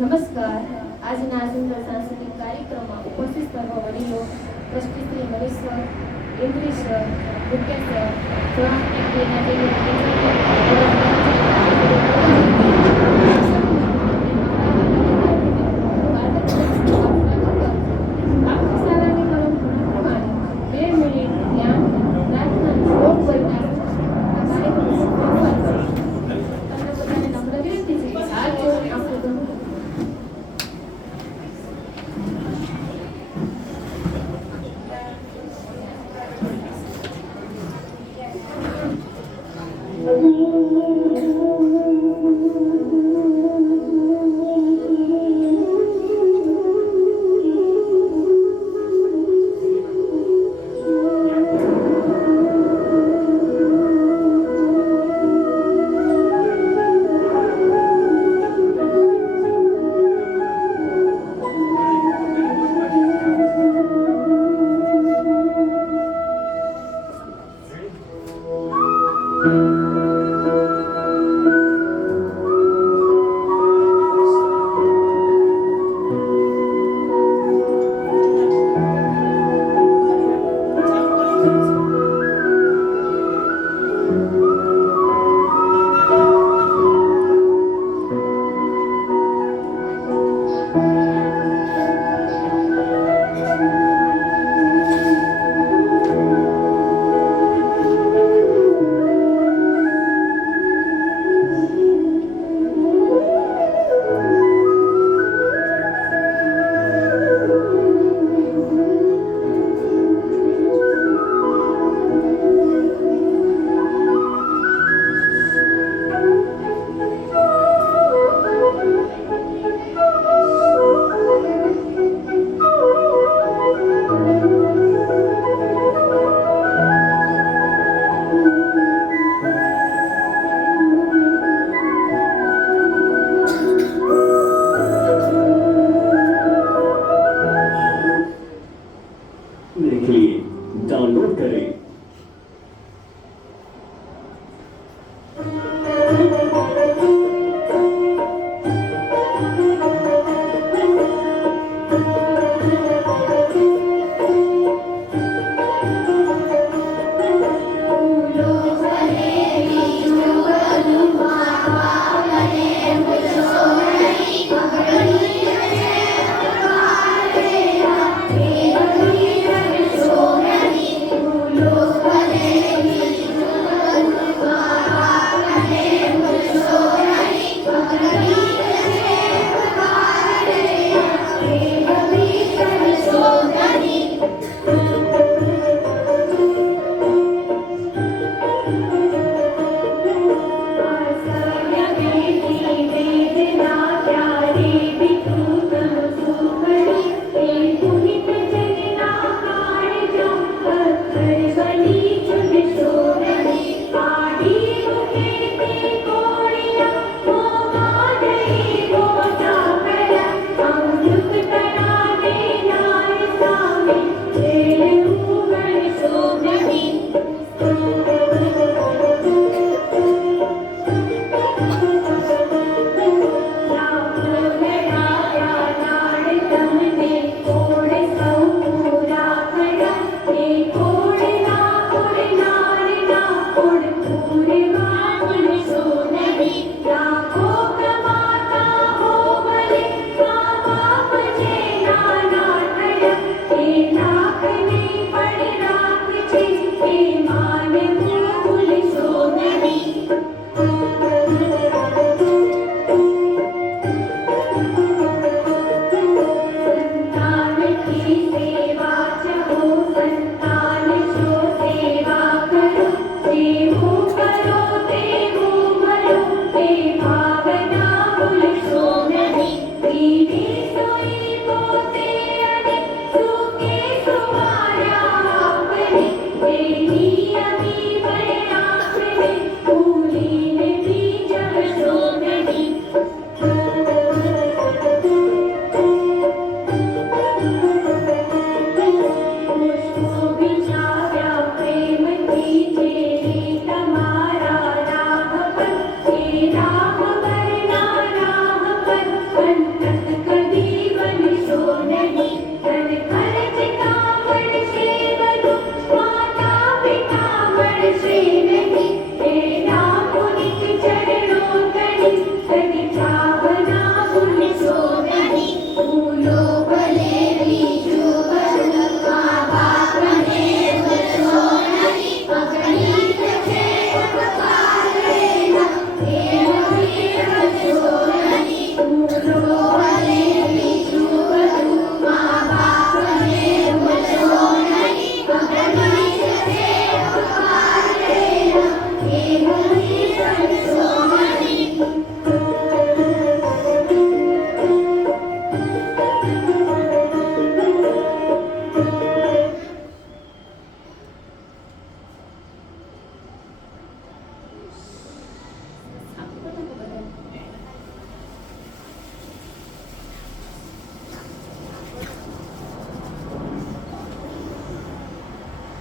નમસ્કાર. આજના સુંદર સાંસ્કૃતિક કાર્યક્રમમાં ઉપસ્થિત સર્વ વડીલો, trustee Shri Manish sir, Indri sir, મુખ્ય સર, જોન એક્ટિવના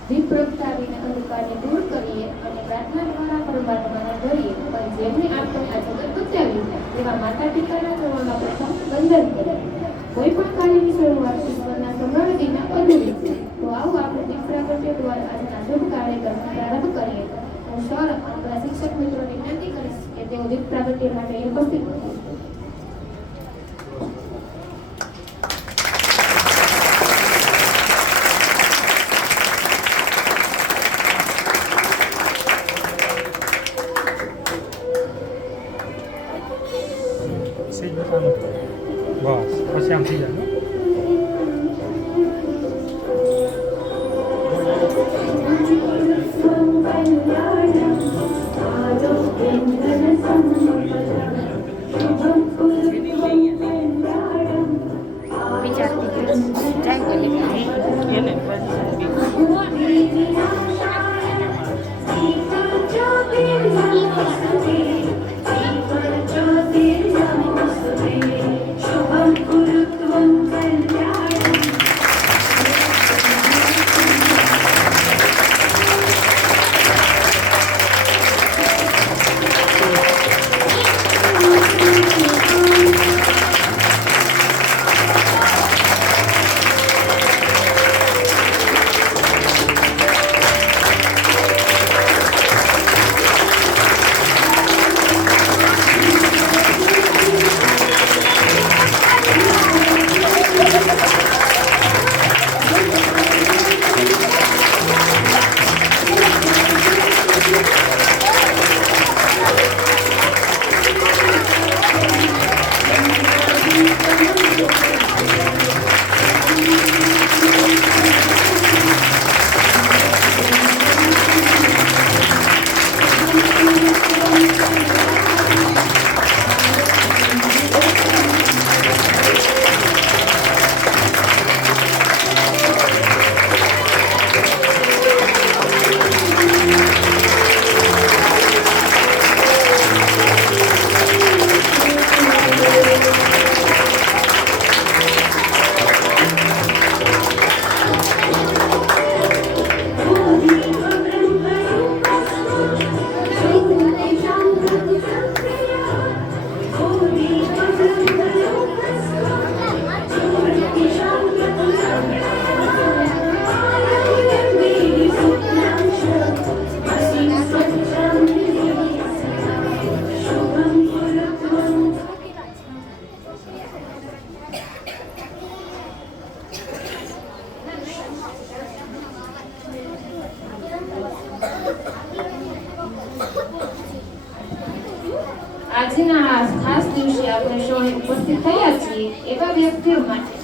દીપ પ્રગટાવીને અંધકારને દૂર કરીએ અને પ્રાર્થના દ્વારા પરમાત્માને ધરીએ. પણ જેમને આપણે આ જગત બચાવ્યું તેવા માતા પિતાના ચરણોમાં પ્રથમ વંદન કરીએ. કોઈ પણ કાર્યની શરૂઆત ઈશ્વરના સ્મરણ વિના અધૂરી છે. તો આવો આપણે દીપ પ્રાગટ્ય દ્વારા આજના શુભ કાર્યક્રમ પ્રારંભ કરીએ. હું સર આપણા શિક્ષક મિત્રોને વિનંતી કરીશ કે તેઓ દીપ પ્રાગટ્ય માટે ઉપસ્થિત રહે. બસ પછી આમ થઈ જાય. આજના આ ખાસ દિવસે આપણે સૌ ઉપસ્થિત થયા છીએ એવા વ્યક્તિઓ માટે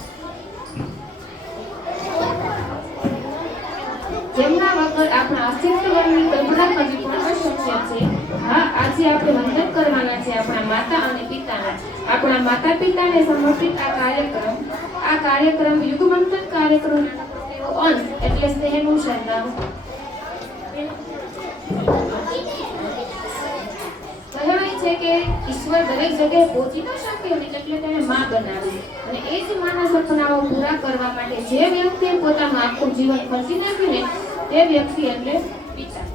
જેમના વગર આપણા અસ્તિત્વની કલ્પના કરવી પણ અશક્ય છે. હા, આજે આપણે વંદન કરવાના છે આપણા માતા અને પિતાને. આપણા માતા પિતાને સમર્પિત આ કાર્યક્રમ યુગમંથન કાર્યક્રમનો અંશ એટલે સ્નેહનું સરનામું. કહેવાય છે કે ઈશ્વર દરેક જગ્યાએ પહોંચી ન શક્યો ને એટલે તેને માં બનાવી અને એ જ માના સપનાઓ પૂરા કરવા માટે જે વ્યક્તિએ પોતાનું આખું જીવન ખર્ચી નાખ્યું ને તે વ્યક્તિ એટલે પિતા.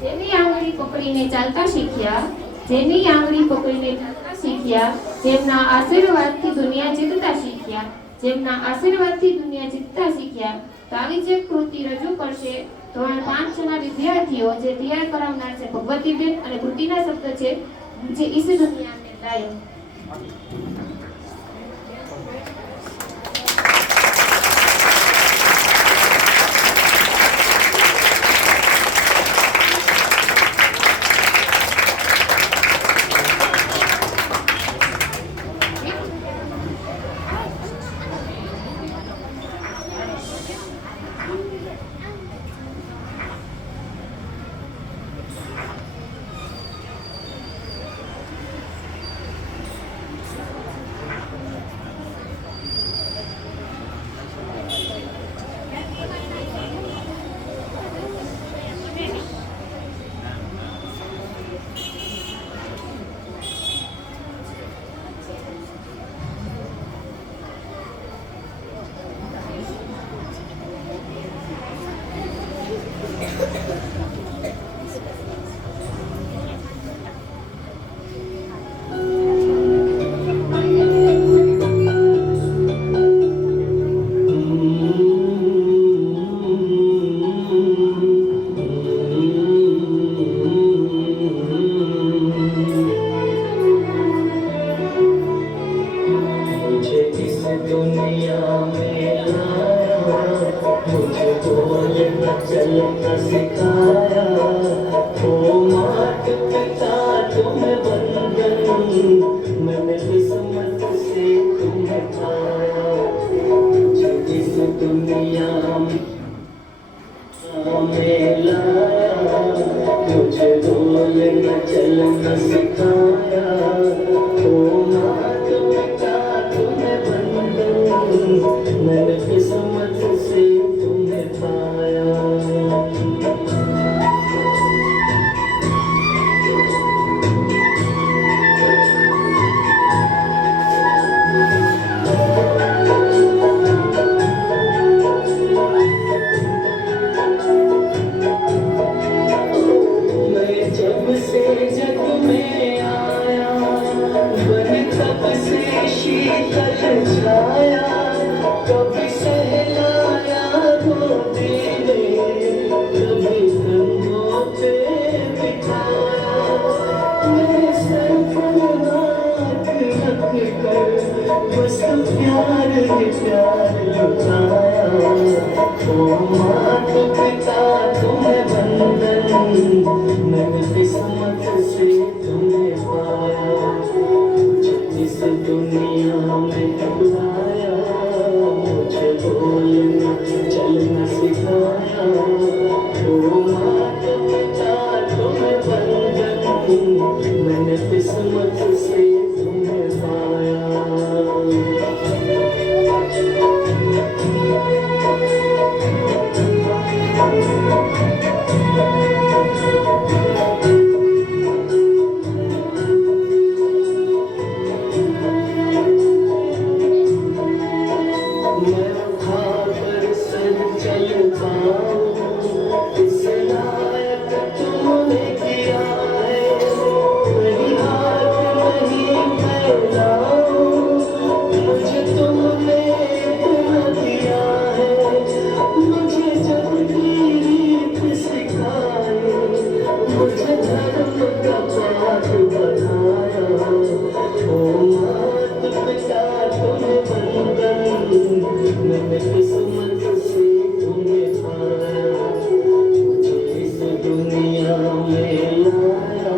જેની આંગળી પકડીને ચાલતા શીખ્યા, જેમના આશીર્વાદથી દુનિયા જીતતા શીખ્યા, તો આવી જે કૃતિ રજૂ કરશે ધોરણ 5 ના વિદ્યાર્થીઓ જે તૈયાર કરાવનાર છે ભગવતીબેન અને કૃતિના શબ્દ છે જે ઇસ દુનિયા મેં લાયો. दुनिया में लाया, मुझे बोलना चलना सिखाया। ओ माता पिता तुम्हें वंदन, मैंने किस्मत से तुम्हें पाया। मुझे इस दुनिया में लाया, मुझे बोलना चलना सिखाया। ओ माता पिता तुम्हें वंदन, मैंने किस्मत से तुम्हें पाया। मैं जब से जग में आया, बन तब से शीतल छाया। कभी सहलाया गोदी में, कभी कंधों पे बिठाया। मेरे सर पर हाथ रख कर बस प्यार ही प्यार लुटाया। ओ माता पिता तुम्हें वंदन, मैंने किस्मत से तुम्हें पाया। मुझे इस दुनिया में लाया, मुझे बोलना चलना सिखाया। ओ माता पिता तुम्हें वंदन, मैंने किस्मत से तुम्हें पाया। मैं उठाकर सर चल पाऊं, इस लायक तुमने किया है। मेरी हाथ नहीं फैलाऊं, मुझे तुमने इतना दिया है। मुझे जग की रीत सिखाई, मुझे धर्म का पाठ बताया। ओ माता पिता तुम्हें वंदन, मैंने किस्मत से तुम्हें पाया। मुझे इस दुनिया में लाया,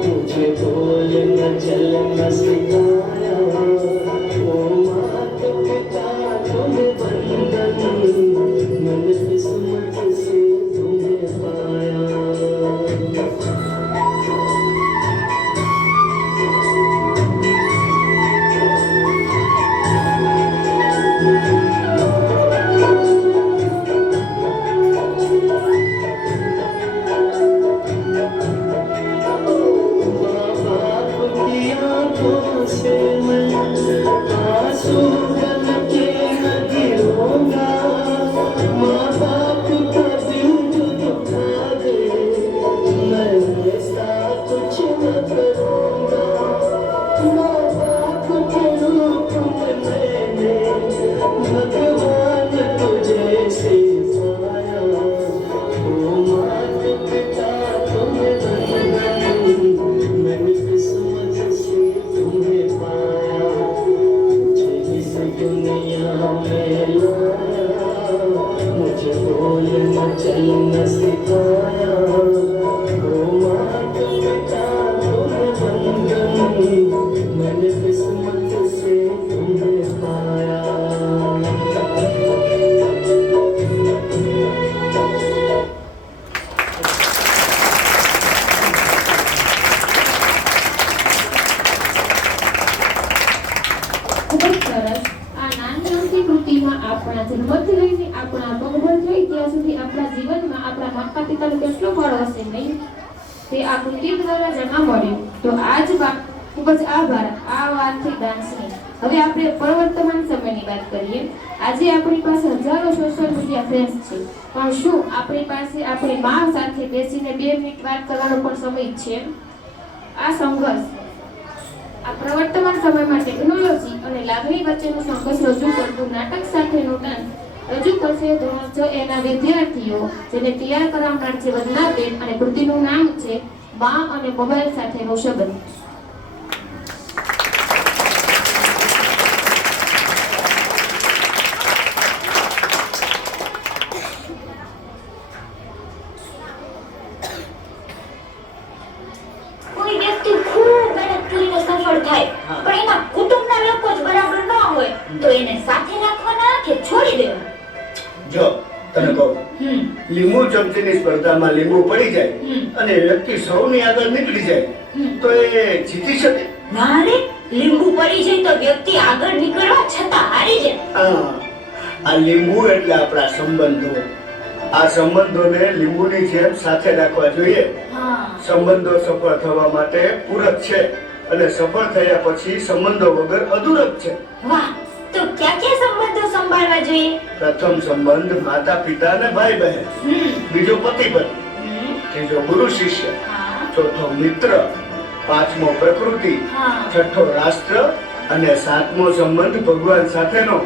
मुझे बोलना चलना सिखाया। ओ माता पिता तुम्हें वंदन, मैंने किस्मत से तुम्हें पाया। भगवान तुझे से पाया। ओ माता पिता तुम्हें वंदन, मैंने किस्मत से तुम्हें पाया। मुझे इस दुनिया में लाया, मुझे बोलना चलना सिखाया। ओ माता पिता तुम्हें वंदन, मैंने किस्मत से तुम्हें पाया। ખૂબ જ સરસ. આ નાની અમથી કૃતિમાં આપણા જન્મથી લઈને આપણા પગભર થઈ ત્યાં સુધી આપણા જીવનમાં આપણા માતા પિતાનો કેટલો ફાળો હશે નહીં, તે આ કૃતિ દ્વારા જાણવા મળ્યું. તો આજ ખૂબ જ આભાર આ વાતથી ડાન્સની. હવે આપણે પ્રવર્તમાન સમયની વાત કરીએ. આજે આપણી પાસે હજારો સોશિયલ મીડિયા ફ્રેન્ડ્સ છે, પણ શું આપણી પાસે આપણી મા સાથે બેસીને 2 મિનિટ વાત કરવાનો પણ સમય છે? આ સંઘર્ષ, આ પ્રવર્તમાન સમયમાં ટેકનોલોજી અને લાગણી વચ્ચેનો સંઘર્ષ રજૂ કરતું નાટક સાથેનું ડાન્સ રજૂ કરશે ધોરણ 6 એના વિદ્યાર્થીઓ, જેને તૈયાર કરાવનાર છે વંદનાબેન, અને કૃતિનું નામ છે બા અને મોબાઈલ સાથેનો સંબંધ. જો તને કહું, લીંબુ ચમચીની સ્પર્ધામાં લીંબુ પડી જાય અને વ્યક્તિ સૌની આગળ નીકળી જાય તો એ જીતી શકે? ના રે, લીંબુ પડી જાય તો વ્યક્તિ આગળ નીકળવા છતાં હારી જાય. આ લીંબુ એટલે આપણા સંબંધો. આ સંબંધોને લીંબુની જેમ સાથે રાખવા જોઈએ. સંબંધો સફળ થવા માટે પૂરક છે અને સફળ થયા પછી સંબંધો વગર અધૂરક છે. વાહ, તો ક્યાં ક્યાં સંબંધો સંભાળવા જોઈએ? પ્રથમ સંબંધ માતા પિતા અને ભાઈ બહેન, બીજો પતિ પત્ની, ત્રીજો ગુરુ શિષ્ય, ચોથો મિત્ર, પાંચમો પ્રકૃતિ, છઠ્ઠો રાષ્ટ્ર અને સાતમો સંબંધ ભગવાન સાથેનો.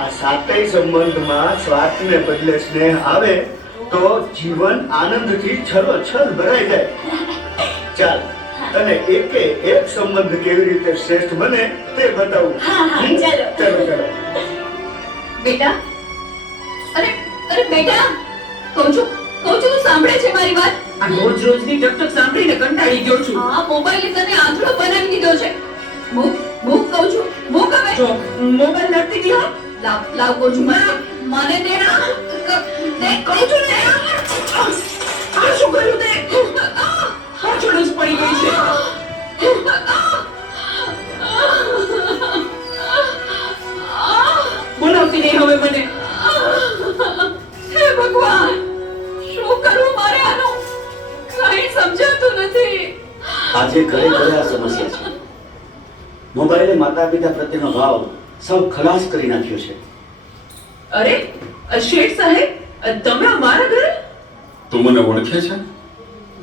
આ સાતેય સંબંધમાં સ્વાર્થને બદલે સ્નેહ આવે તો જીવન આનંદથી છલોછલ ભરાઈ જાય. ચાલ તને એકે એક સંબંધ કેવી રીતે શ્રેષ્ઠ બને તે બતાવું. ચાલો. ચલો. બેટા, અરે અરે બેટા, કહું છું તું સાંભળે છે મારી વાત? આ રોજ રોજની ટકટક સાંભળીને કંટાળી ગયો છું. આ મોબાઈલ તને આંધળો બનાવી દીધો છે. મૂક કહું છું, મૂક હવે. જો મોબાઈલ લડતી ગયો. લાવ કહું છું, મને દે ના. દે કહું છું ને. આ શું કર્યું તે? પાછળ જ પડી ગઈ છે. બોલાવતી નહીં હવે મને. હે ભગવાન, શું કરવું મારે આનું? કઈ સમજાતું નથી. આજે ઘરે ઘરે આ સમસ્યા છે. મોબાઈલે માતા પિતા પ્રત્યેનો ભાવ સૌ ખલાસ કરી નાખ્યો છે. અરે શેઠ સાહેબ, તમે અમારા ઘરે? તું મને ઓળખે છે?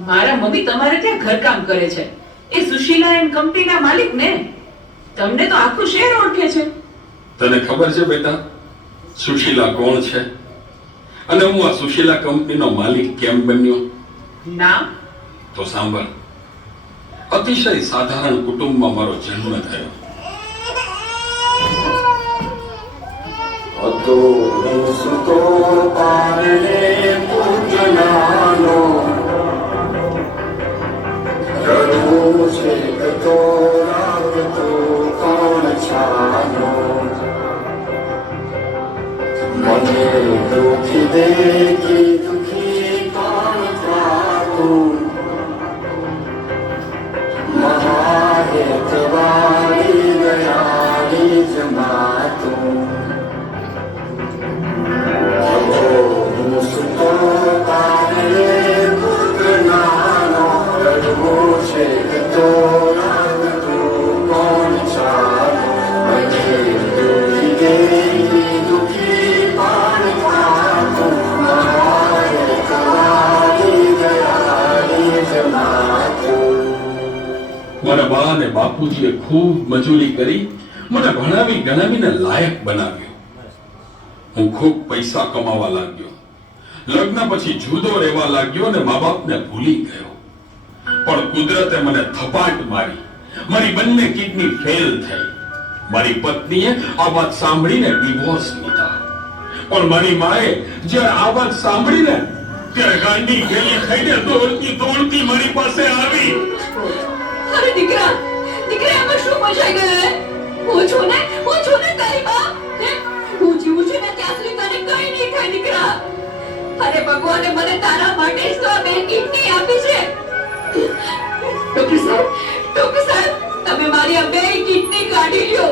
મારા મમ્મી તમારે ત્યાં ઘરકામ કરે છે. એ સુશીલા એન્ડ કંપનીના માલિક ને. તમને તો આખું શહેર ઓળખે છે. તને ખબર છે બેટા સુશીલા કોણ છે અને હું આ સુશીલા કંપનીનો માલિક કેમ બન્યો? ના. તો સાંભળ. અતિશય સાધારણ કુટુંબમાં મારો જન્મ થયો. હતો સુતો પારણે પૂજનાનો રડો છે તો રાગતો કોણ છાનો મને દુખી દેખી દુખી કોણ થાતું મહાહેતવાળી દયાળી જમાતું મારા બા અને બાપુજીએ ખૂબ મજૂરી કરી મને ભણાવી ગણાવીને લાયક બનાવ્યો. હું ખૂબ પૈસા કમાવા લાગ્યો. લગ્ન પછી જુદો રહેવા લાગ્યો અને મા બાપને ભૂલી ગયો. પણ કુદરતે મને થપાટ મારી. મારી બંને કિડની ફેલ થઈ. મારી પત્નીએ આ વાત સાંભળીને ડિવોર્સ લીધા. પણ મારી માએ જ્યારે આ વાત સાંભળીને ત્યારે ગાંડી ગેલી થઈને દોડતી મારી પાસે આવી. અરે દીકરા, એમાં શું મચાઈ ગયું હે? હું છું ને તારી બા. હું જીવું છું ને ત્યાં સુધી તને કઈ નહીં થાય દીકરા. અરે ભગવાને મને તારા માટે જ તો આ બે કિડની આપી છે. ડોક્ટર સાહેબ, તમે મારી આ બે કિડની કાઢી લ્યો.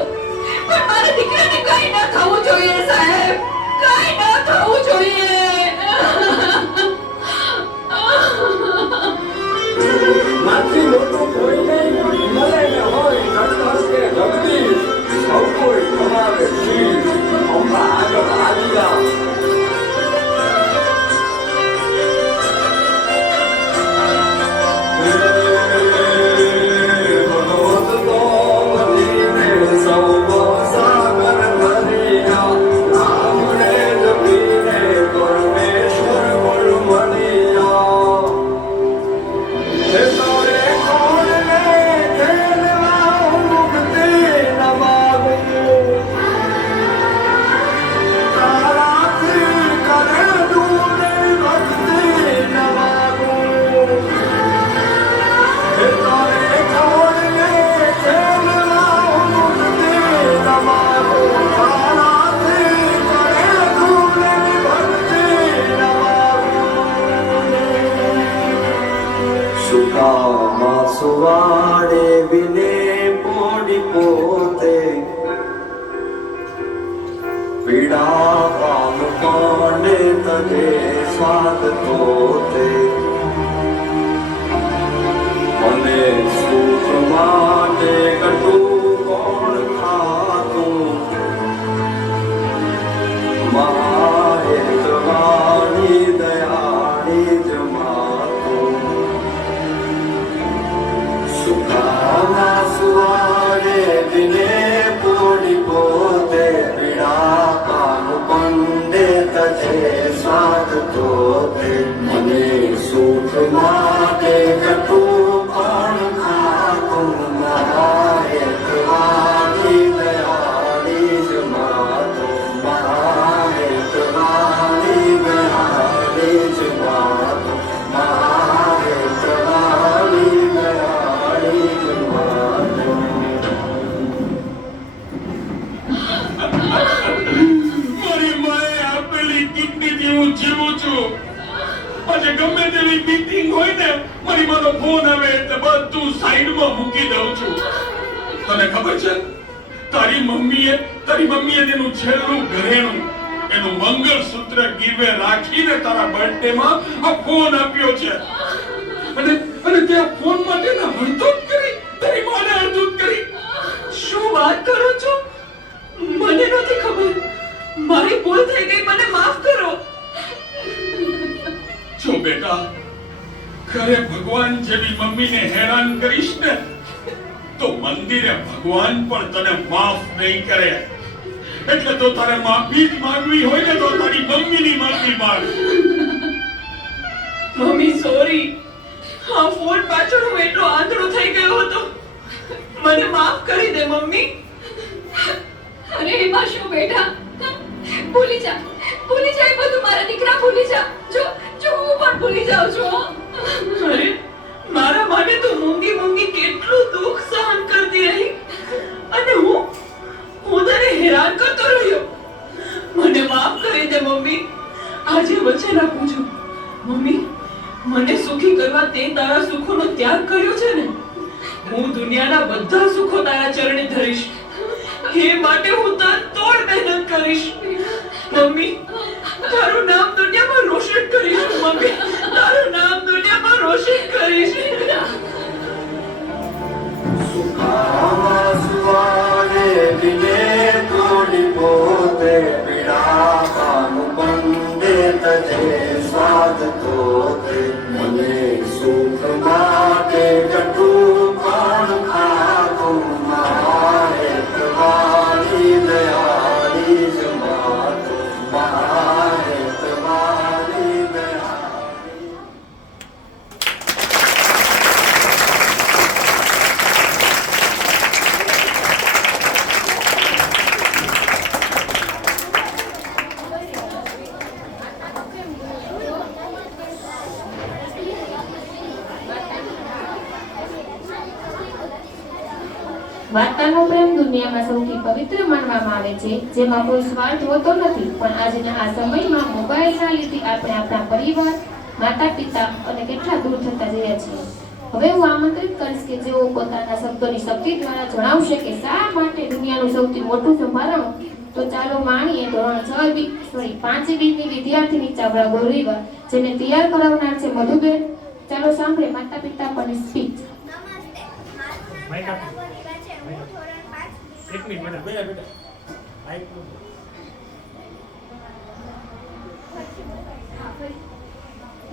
પણ મારા દીકરાને કઈ ન થવું જોઈએ સાહેબ, કઈ ન થવું જોઈએ. માથી મોટું કોઈ નહીં મળે ને હોય નટસ કે જગદીશ સૌ કોઈ તમારે શીશ અંબા આગળ આવ્યા સૌ સાગર ભર્યા નામને જપીને પીડા પામ કોને તજે સ્વાદ તો તે મને સુખ માટે કટું કોણ ખાતું માહેતવાણી દયાળી જમાતું સુખાના સુવારે દિને પોડી પોતે પીડા પામ પંડે તજે સ્વાદ તો તે મને સુખ માટે કટું કોણ ખાતું માહેતવાણી દયાળી જમાતું માહેતવાણી દયાળી જમાતું માહેતવાણી દયાળી જમાતું મારી માએ આપેલી કિડનીથી હું જીવું છું. પછી ગમે તેવી મીટિંગ હોય ને મારી માનો ફોન આવે એટલે બધું સાઈડમાં મૂકી દઉં છું. તને ખબર છે તારી મમ્મીએ તેનું છેલ્લું ઘરેણું એનું મંગળસૂત્ર ગીરવે રાખીને તારા બર્થડેમાં આ ફોન આપ્યો છે. અને તે આ ફોન માટે ના હળધૂત કરી તારી માને હળધૂત કરી. શું વાત કરો છો? મને નથી ખબર. મારી ભૂલ થઈ ગઈ, મને માફ કરો. જો બેટા ઘરે ભગવાન જેવી મમ્મીને હેરાન કરીશ ને તો મંદિરે ભગવાન પણ તને માફ નહીં કરે. એટલે તો તારે માફી જ માંગવી હોય ને તો તારી મમ્મીની માફી માંગ. Mummy sorry. હા, ફોન પાછળ હું એટલો આંધળો થઈ ગયો હતો. મને માફ કરી દે મમ્મી. અરે એમાં શું બેટા, ભૂલી જા એ બધું. મારા દીકરા ભૂલી જા. જો હું પણ ભૂલી જાઉં છું. અરે મારા માટે તો મૂંગી કેટલું દુઃખ સહન કરતી રહી અને હું તને હેરાન કરતો રહ્યો. મને માફ કરી દે મમ્મી. આજે વચન આપું છું મમ્મી, મને સુખી કરવા તે તારા સુખોનો ત્યાગ કર્યો છે ને, હું દુનિયાના બધા સુખો તારા ચરણે ધરીશ. એ માટે હું તોડ મહેનત કરીશ મમ્મી. તારું નામ દુનિયામાં રોશન કરીશ મમ્મી. તારું નામ દુનિયામાં રોશન કરીશ. સુખાના સુવારે દિને પોડી પોતે પીડા પામ પંડે તજે સ્વાદ તો તે મને સુખ માટે કટું કોણ ખાતું માહેતવાણી દયાળી જમાતું માહેતવાણી દયાળી. વાર્તાનો પ્રેમ દુનિયામાં સૌથી પવિત્ર માનવામાં આવે છે, જેમાં કોઈ સ્વાર્થ હોતો નથી. પણ આજના આ સમયમાં મોબાઈલના લીધે આપણે આપણા પરિવાર, માતા પિતા અને કેટલા દૂર થતા જઈએ છીએ. હવે હું આમંત્રિત કરીશ કે જેઓ પોતાના શબ્દોની શક્તિ દ્વારા જણાવશે કે શા માટે દુનિયાનું સૌથી મોટું સંભારણ. તો ચાલો માણીએ ધોરણ 5 ની વિદ્યાર્થીની ચાવડા ગોરીવા, જેને તૈયાર કરાવનાર છે મધુબેન. ચાલો સાંભળે માતા પિતા પરની સ્પીચ. માઈક આપો. એક મિનિટ બેટા. માઈક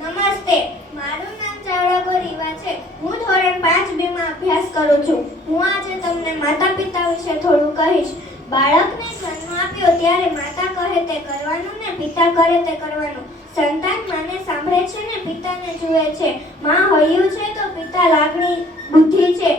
નમસ્તે, મારું નામ ચાવડા ગોરીવા છે. હું ધોરણ 5B માં અભ્યાસ કરું છું. હું આજે તમને માતા પિતા વિશે થોડું કહીશ. બાળકને જન્મ આપ્યો ત્યારે માતા કહે તે કરવાનું ને પિતા કરે તે કરવાનું. સંતાન માને સાંભળે છે ને પિતાને જુએ છે. માં હૈયું છે તો પિતા લાગણી બુદ્ધિ છે.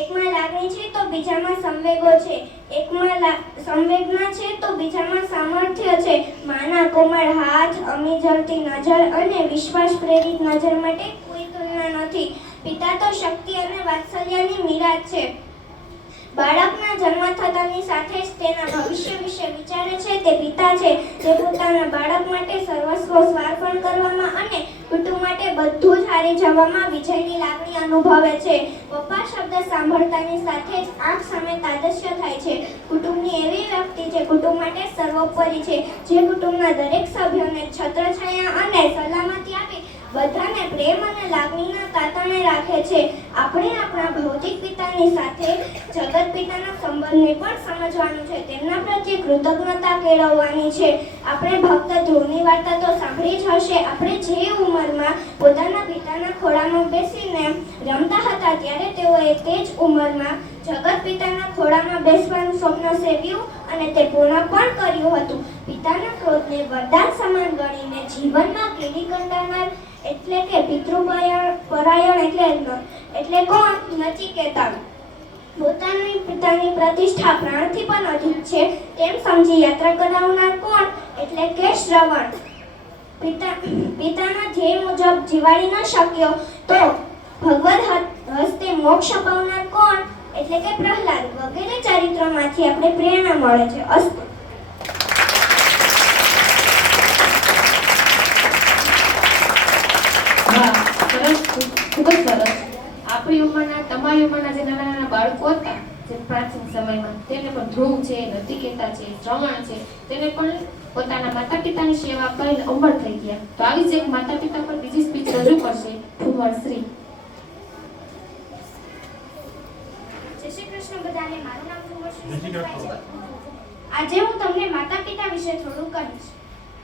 એકમાં લાગણી છે તો બીજામાં સંવેગો છે. એકમાં સંવેદના છે તો બીજામાં સામર્થ્ય છે. માના કોમળ હાથ, અમી જલતી નજર અને વિશ્વાસ પ્રેરિત નજર માટે કોઈ તુલના નથી. પિતા તો શક્તિ અને વાત્સલ્યની મિરાજ છે. બાળકના જન્મ થતાની સાથે જ તેના ભવિષ્ય વિશે વિચારે છે તે પિતા છે, જે પોતાના બાળક માટે સર્વસ્વ સ્વાર્પણ કરવામાં અને કુટુંબ માટે બધું જ હારી જવામાં વિજયની લાગણી અનુભવે છે. પપ્પા શબ્દ સાંભળતાની સાથે જ આંખ સામે તાદશ્ય થાય છે. કુટુંબની એવી વ્યક્તિ જે કુટુંબ માટે સર્વોપરી છે, જે કુટુંબના દરેક સભ્યોને છત્રછાયા અને સલામતી આપી બધાને પ્રેમ અને લાગણીના તાતણે રાખે છે. આપણે આપણા ભૌતિક પિતાની સાથે જગત પિતાના સંબંધને પણ સમજવાનું છે, તેમના પ્રત્યે કૃતજ્ઞતા કેળવવાની છે. આપણે ભક્ત ધ્રુવની વાર્તા તો સાંભળી જ હશે. આપણે જે ઉંમરમાં પોતાના પિતાના ખોળામાં બેસીને રમતા હતા ત્યારે તેઓએ તે જ ઉંમરમાં જગત પિતાના ખોળામાં બેસવાનું સ્વપ્ન સેવ્યું અને તે પૂર્ણ પણ કર્યું હતું. પિતાના ક્રોધને વરદાન સમાન ગણીને જીવનમાં કીડી કંટાળનાર એટલે કે પિતૃપરાયણ એટલે કોણ? નચિકેતા. પોતાની પિતાની પ્રતિષ્ઠા પ્રાણથી પણ અધિક છે તેમ સમજી યાત્રા કરાવનાર કોણ? એટલે કે શ્રવણ. પિતાના ધ્યેય મુજબ જીવાડી ન શક્યો તો ભગવદ હસ્તે મોક્ષ અપાવનાર કોણ? એટલે કે પ્રહલાદ. વગેરે ચરિત્રોમાંથી આપણે પ્રેરણા મળે છે. અસ્તુ. વાહ, સરસ, ખૂબ જ સરસ. આપણી ઉંમરના, તમારી ઉંમરના જે નાના નાના બાળકો હતા જે પ્રાચીન સમયમાં, તેને પણ ધ્રુવ છે, નચિકેતા છે, શ્રવણ છે, તેને પણ પોતાના માતા પિતાની સેવા કરીને અમર થઈ ગયા. તો આવી જ એક માતા પિતા પર બીજી સ્પીચ રજૂ કરશે ઠુમરશ્રી. જય શ્રી કૃષ્ણ બધાને. મારું નામ ઠુમરશ્રી જય શ્રી કૃષ્ણ. છે. આજે હું તમને માતા પિતા વિશે થોડું કહીશ.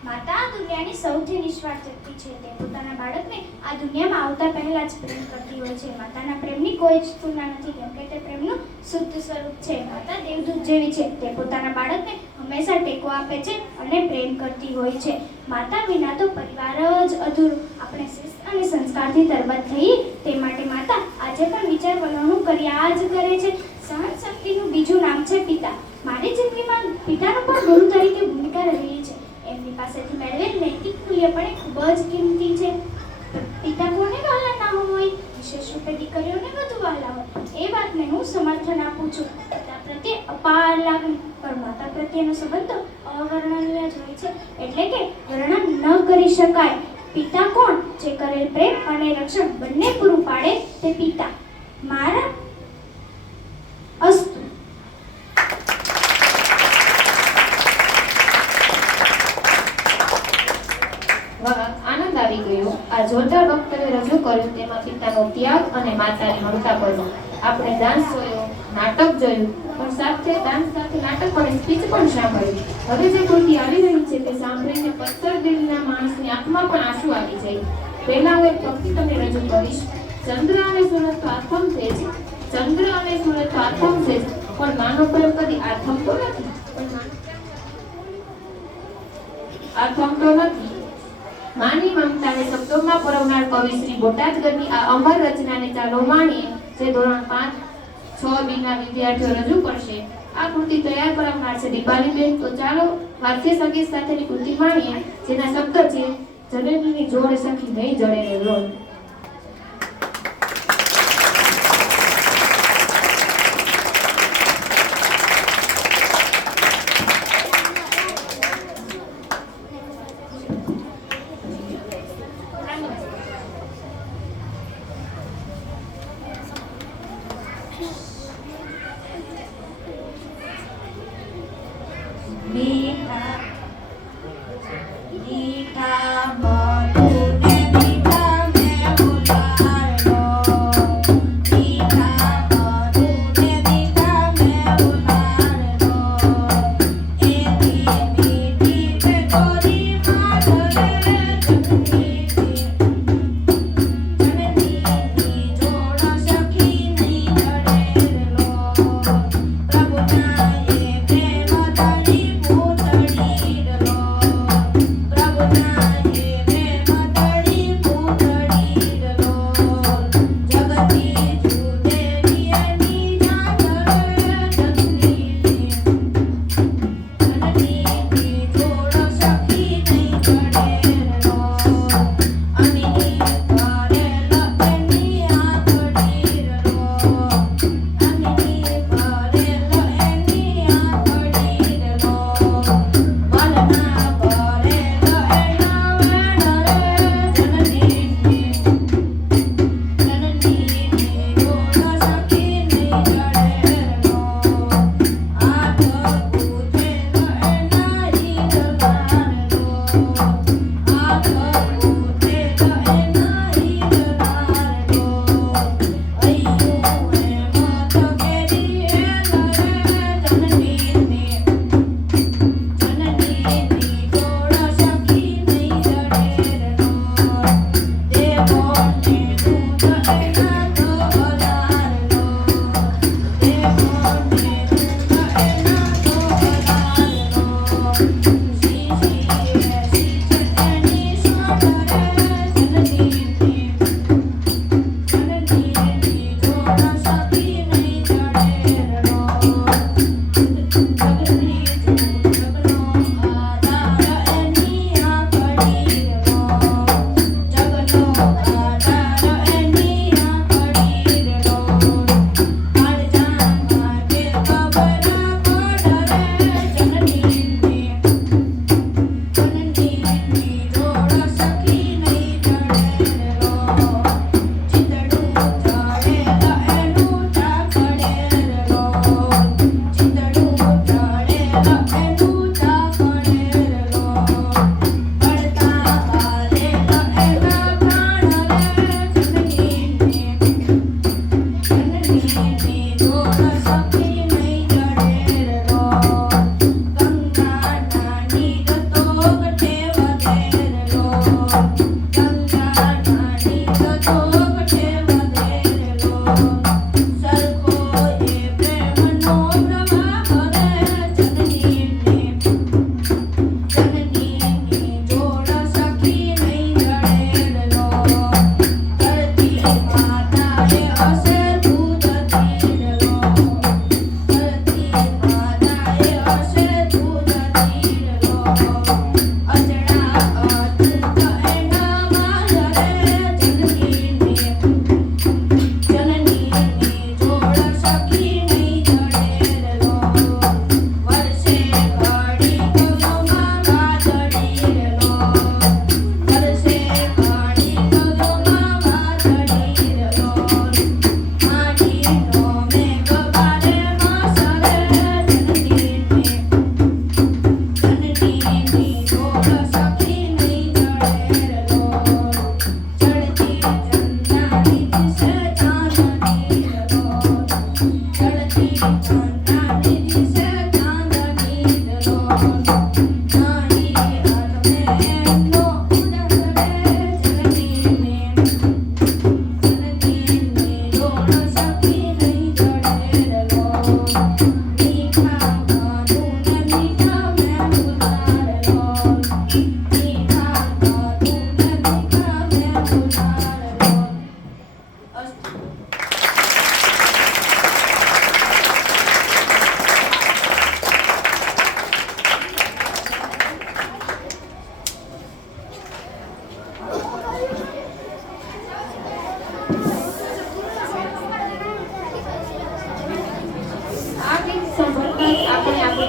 માતા આ દુનિયાની સૌથી નિસ્વાર્થ વ્યક્તિ છે. તે પોતાના બાળકને આ દુનિયામાં આવતા પહેલા જ પ્રેમ કરતી હોય છે. માતાના પ્રેમની કોઈ જ તુલના નથી, કેમ કે તે પ્રેમનું શુદ્ધ સ્વરૂપ છે. માતા દેવદૂત જેવી છે. તે પોતાના બાળકને હંમેશા ટેકો આપે છે અને પ્રેમ કરતી હોય છે. માતા વિના તો પરિવાર જ અધૂરું. આપણે શિસ્ત અને સંસ્કારથી તરબત થઈએ તે માટે માતા આજે પણ વિચાર વલણું કર્યા જ કરે છે. સહન શક્તિનું બીજું નામ છે પિતા. મારી જિંદગીમાં પિતાનો પણ ગુરુ તરીકે ભૂમિકા રહેલી છે. એમની પાસેથી મેળવેલ નૈતિક મૂલ્ય પણ ખૂબ જ કિંમતી છે. પિતા કોને વહાલા ના હોય, વિશેષ રૂપે દીકરીઓને વધુ વહાલા હોય, એ વાતને હું સમર્થન આપું છું. પિતા પ્રત્યે અપાર લાગણી, પણ માતા પ્રત્યેનો સંબંધ તો અવર્ણનીય જ હોય છે, એટલે કે વર્ણન ન કરી શકાય. પિતા કોણ? જે કરેલ પ્રેમ અને રક્ષણ બંને પૂરું પાડે તે પિતા. મારા અસ્તુ. આનંદ આવી ગયો. આ જોરદાર વક્તવ્ય રજૂ કર્યું તેમાં પિતાનો ત્યાગ અને માતાની મમતા પડ્યું. આપણે ડાન્સ જોયો, નાટક જોયું, પણ સાથે ડાન્સ સાથે નાટક અને સ્પીચ પણ સાંભળ્યું. હવે જે કૃતિ આવી રહી છે તે સાંભળીને પથ્થર દિલના માણસની આંખમાં પણ આંસુ આવી જાય. પહેલા હું એક ભક્તિ તમને રજૂ કરીશ. ચંદ્ર અને સૂરજ તો આથમશે જ, ચંદ્ર અને સૂરજ તો આથમશે જ, પણ માનો પ્રેમ કદી આથમતો નથી. આથમતો નથી. માની મમતાને શબ્દોમાં પરોવનાર કવિ શ્રી બોટાદગરની આ અમર રચનાને ચાલો માણીએ, જે ધોરણ 5-6 ના વિદ્યાર્થીઓ રજૂ કરશે. આ કૃતિ તૈયાર કરાવનાર છે દીપાલીબેન. તો ચાલો વાદ્ય સંગીત સાથેની કૃતિ માણીએ, જેના શબ્દ છે જલેબીની જોડે સખી નહીં જડે રે રોલ. પ્રભુ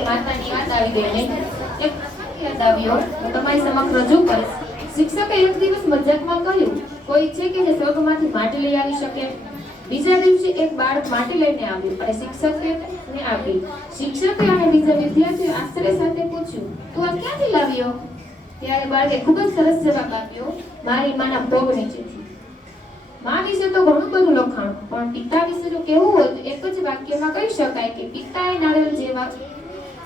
માતાની યાદ આવી ગઈ નહીં. એક પ્રસંગ યાદ આવ્યો તો તમારી સમક્ષ રજૂ કરીશ. શિક્ષકે એક દિવસ મજાકમાં કહ્યું, કોઈ છે કે જે સ્વર્ગમાંથી માટી લઈ આવી શકે? બીજા દિવસે એક બાળક માટી લઈને આવ્યું અને શિક્ષકે ને આપી. શિક્ષકે અને બીજા વિદ્યાર્થીએ આશ્ચર્ય સાથે પૂછ્યું, તું આ ક્યાંથી લાવ્યો? ત્યારે બાળકે ખૂબ જ સરસ જવાબ આપ્યો, મારી માના પગ નીચેથી. માં વિશે તો ઘણું બધું લખાણ, પણ પિતા વિશે જો કહેવું હોય તો એક જ વાક્યમાં કહી શકાય કે પિતા એ નાળિયેર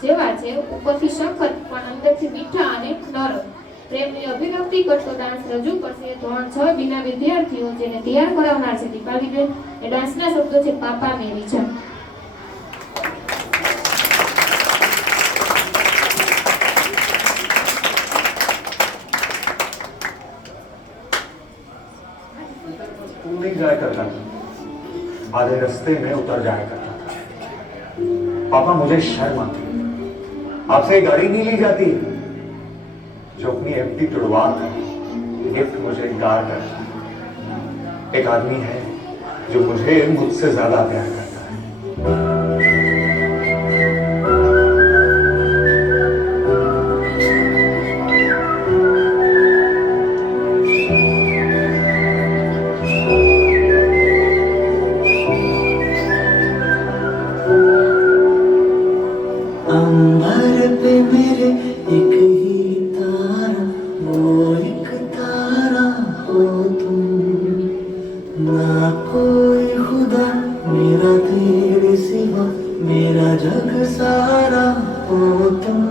જેવા છે, ઉપરથી સખત પણ અંદરથી મીઠા અને નરમ. પ્રેમની અભિવ્યક્તિ કરતો ડાન્સ રજૂ કરશે ધોરણ 6 બીના વિદ્યાર્થીઓ, જેને તૈયાર કરાવનાર છે દીપાલીબેન. એ ડાન્સના શબ્દો છે પાપા મેરી જાન. स्कूल नहीं जाया करता था, आधे रास्ते में उतर जाया करता था। पापा मुझे शर्म आती, आपसे गाड़ी नहीं ली जाती जो अपनी एफडी तुड़वा कर गिफ्ट मुझे इनकार करता। एक आदमी है जो मुझे मुझसे ज्यादा प्यार करता है। अंबर पे मेरे एक ही तारा, वो एक तारा हो तुम, ना कोई खुदा मेरा तेरे सिवा, मेरा जग सारा हो तुम।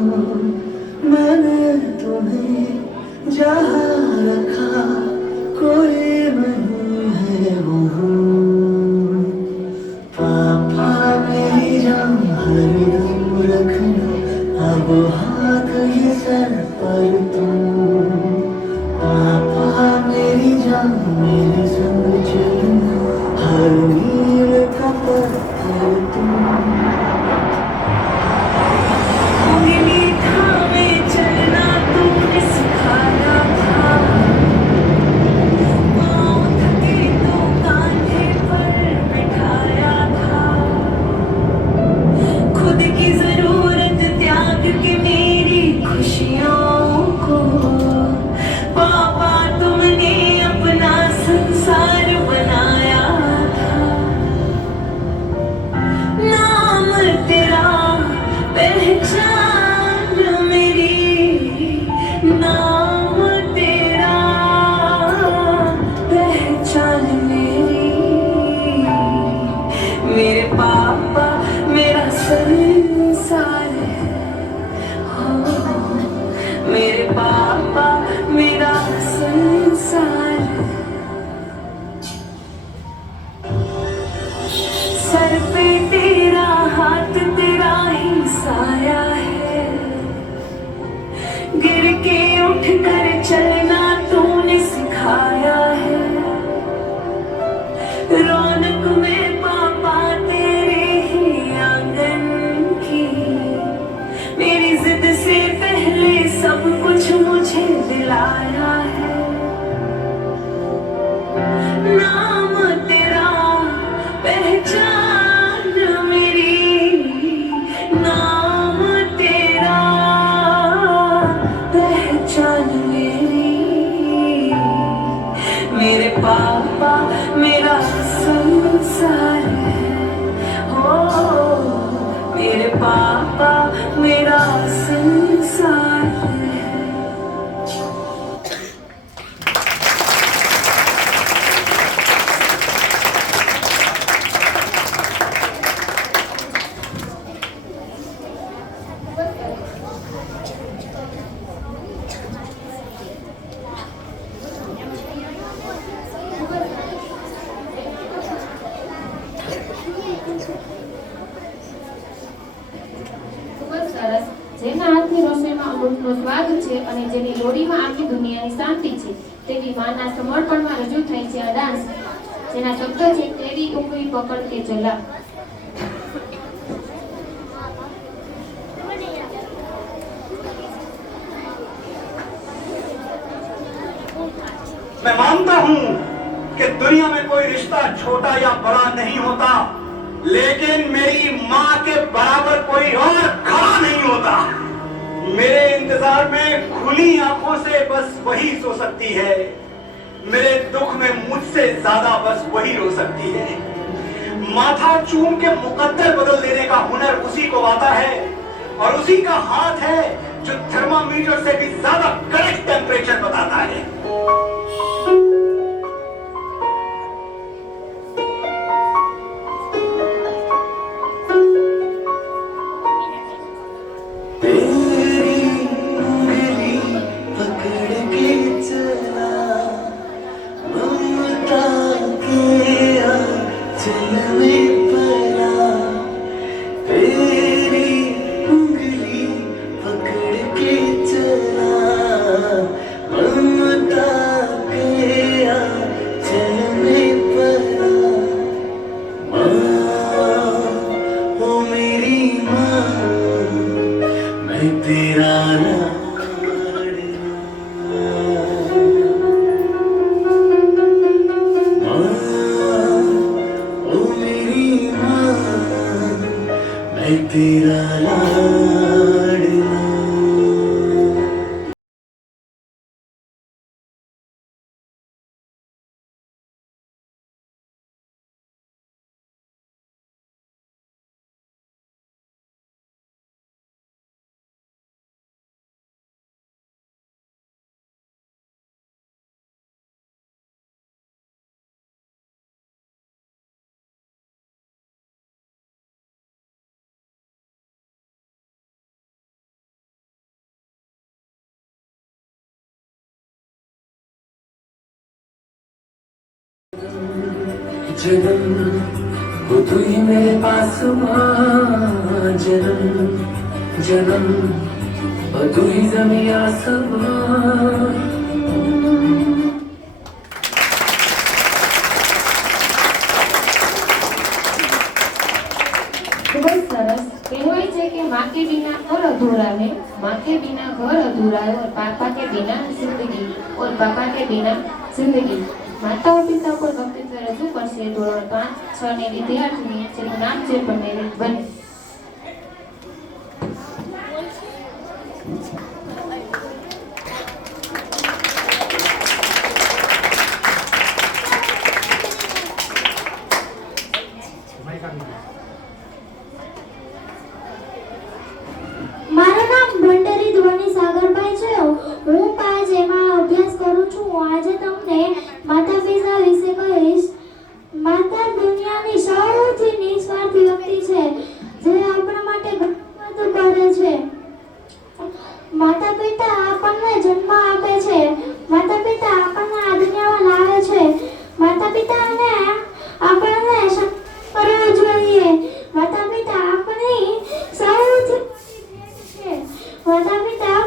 मैंने तुम्हें जहाँ रखा कोई नहीं है वहाँ। पापा मेरी जान हरदम रखना अब हाथ ये सर पर तुम। पापा मेरी जान मेरे संग चलना हर मील का पत्थर तुम। उंगली थामे चलना तूने सिखाया था, पाँव थके तो कांधे पर बिठाया था। खुद की जरूरत त्याग के मेरी खुशियों को पापा तुमने अपना संसार बनाया था। नाम तेरा पहचान मेरी, नाम तेरा पहचान मेरी। मेरे पापा मेरा संसार है, हो मेरे पापा मेरा संसार है। सर पे तेरा हाथ तेरा ही साया है, गिर के उठ कर चलना तूने सिखाया है। रौनक में पापा तेरे ही आंगन की, मेरी जिद से पहले सब कुछ मुझे दिलाया है। नाम तेरा पहचान मेरी, नाम तेरा पहचान मेरी। मेरे पापा मेरा संसार है, हो मेरे पापा मेरा संसार है। ખૂબ જ સરસ. જેના હાથની રસોઈમાં અમૃતનો સ્વાદ છે અને જેની લોડીમાં આખી દુનિયાની શાંતિ છે, તેવી માના સમર્પણમાં રજૂ થાય છે આ ડાન્સ, જેના શબ્દ છે તેરી ઉંગલી પકડ કે ચલા. मैं मानता हूं कि दुनिया में कोई रिश्ता छोटा या बड़ा नहीं होता, लेकिन मेरी माँ के बराबर कोई और खड़ा नहीं खुली आंखों से बस वही सो सकती है, मेरे दुख में मुझसे ज्यादा बस वही रो सकती है। माथा चूम के मुकद्दर बदल देने का हुनर उसी को आता है, और उसी का हाथ है जो थर्मामीटर से भी ज्यादा करेक्ट टेम्परेचर बताता है। जन्म हो तू ही मेरे पास माँ, जन्म जन्म हो तू ही ज़मीं आसमां। ખૂબ જ સરસ કહેવાય છે કે माँ के बिना घर अधूरा है, माँ के बिना घर अधूरा है, और पापा के बिना जिंदगी, और पापा के बिना जिंदगी। માતાઓ પિતા પર વક્તવ્ય રજૂ કરશે ધોરણ 5-6 ની વિદ્યાર્થીની જેનું નામ છે પંડિત બને। મારું નામ ભંડારી ધ્વની સાગરભાઈ છે। હું 5A માં અભ્યાસ કરું છું। આજે તમને માતા પિતા વિશે કહીશ। માતા દુનિયાની સૌથી નિસ્વાર્થી વ્યક્તિ છે જે આપણા માટે ઘણું બધું કરે છે। માતા પિતા આપણને જન્મ આપે છે, માતા પિતા આપણને આ દુનિયામાં લાવે છે। માતા પિતાને આપણને કરવું જોઈએ। માતા પિતા આપણી સૌથી માતા પિતા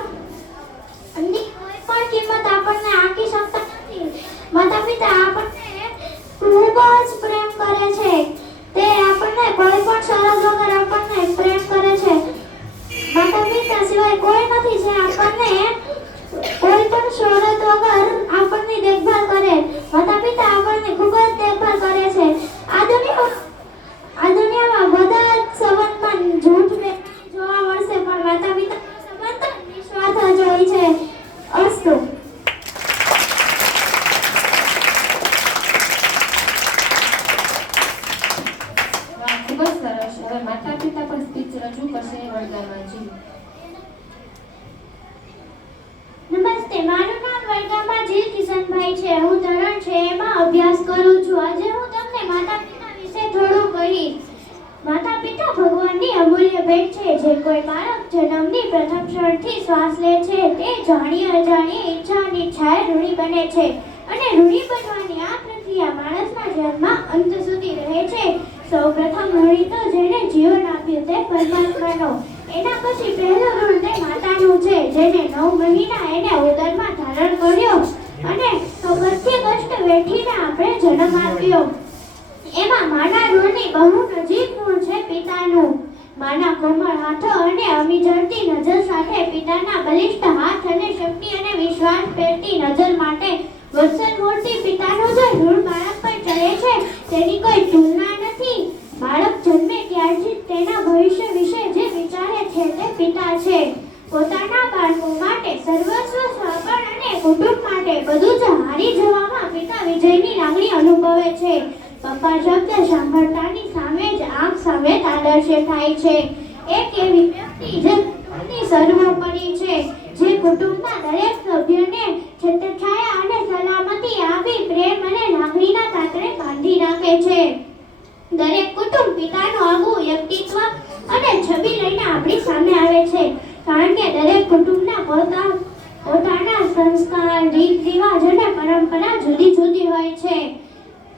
ની કોઈ પણ કિંમત આપણને આંકી શકતા નથી। માતા પિતા આપણને ખૂબ જ પ્રેમ કરે છે। તે આપણને કોઈ પણ શરત વગર આપણને પ્રેમ કરે છે। માતા પિતા સિવાય કોઈ નથી જે આપણને કોઈ પણ શરત વગર આપણની દેખભાલ કરે। માતા પિતા આપણને ખૂબ જ દેખભાલ કરે છે। આ દુનિયામાં બધા જ સંબંધમાં જૂઠ જોવા મળશે, પણ માતા પિતા નિસ્વાર્થ જ હોય છે। અસ્તુ। ખૂબ જ સરસ। હવે માતા પિતા પર સ્પીચ રજૂ કરશે વડગામાજી। નમસ્તે, મારું નામ વડગામાજી કિશનભાઈ છે। હું ધોરણ 6 માં અભ્યાસ કરું છું। આજે હું તમને માતા પિતા વિશે થોડું કહીશ। માતા પિતા ભગવાનની અમૂલ્ય ભેટ છે। જે કોઈ બાળક જન્મની પ્રથમ ક્ષણથી શ્વાસ લે છે તે જાણી અજાણી ઈચ્છાએ ઋણી બને છે, અને ઋણી બનવાની આ પ્રક્રિયા માણસના જન્મમાં અંત સુધી રહે છે। સૌપ્રથમ ઋણી તો જેને જીવન આપ્યું તે પરમાત્માનો। એના પછી પહેલું ઋણ તે માતાનું છે જેને 9 મહિના એને ઉદરમાં ધારણ કર્યો અને બધી કષ્ટ વેઠીને આપણે જન્મ આપ્યો। એમાં માના ઋણની બહુ નજીકનું છે પિતાનું। માના કોમળ હાથો અને અમી જળતી નજર સાથે પિતાના બલિષ્ઠ હાથ અને શક્તિ અને વિશ્વાસ ફેરતી નજર માટે વત્સલ મૂર્તિ પિતાનું જે ઋણ બાળક પર ચડે છે તેની કોઈ તુલના નથી। બાળક જન્મે ત્યારથી તેના ભવિષ્ય વિશે જે વિચારે છે તે પિતા છે। પોતાના બાળકો માટે સર્વસ્વ સમર્પણ અને કુટુંબ માટે બધું જ હારી જવામાં પિતા વિજયની લાગણી અનુભવે છે. પપ્પા શબ્દ સાંભળતાની સામે જ આંખ સામે આદર્શ થાય છે. એક એવી વ્યક્તિ જે કુટુંબની સર્વોપરી છે, જે કુટુંબના દરેક સભ્યને છત્રછાયા અને સલામતી આપી પ્રેમ અને લાગણીના તાતરે બાંધી રાખે છે. દરેક કુટુંબ પિતાનું આગવું વ્યક્તિત્વ અને છબી લઈને આપણી સામે આવે છે, કારણ કે દરેક કુટુંબના પોતાના સંસ્કાર, રીત રિવાજ અને પરંપરા જુદી જુદી હોય છે.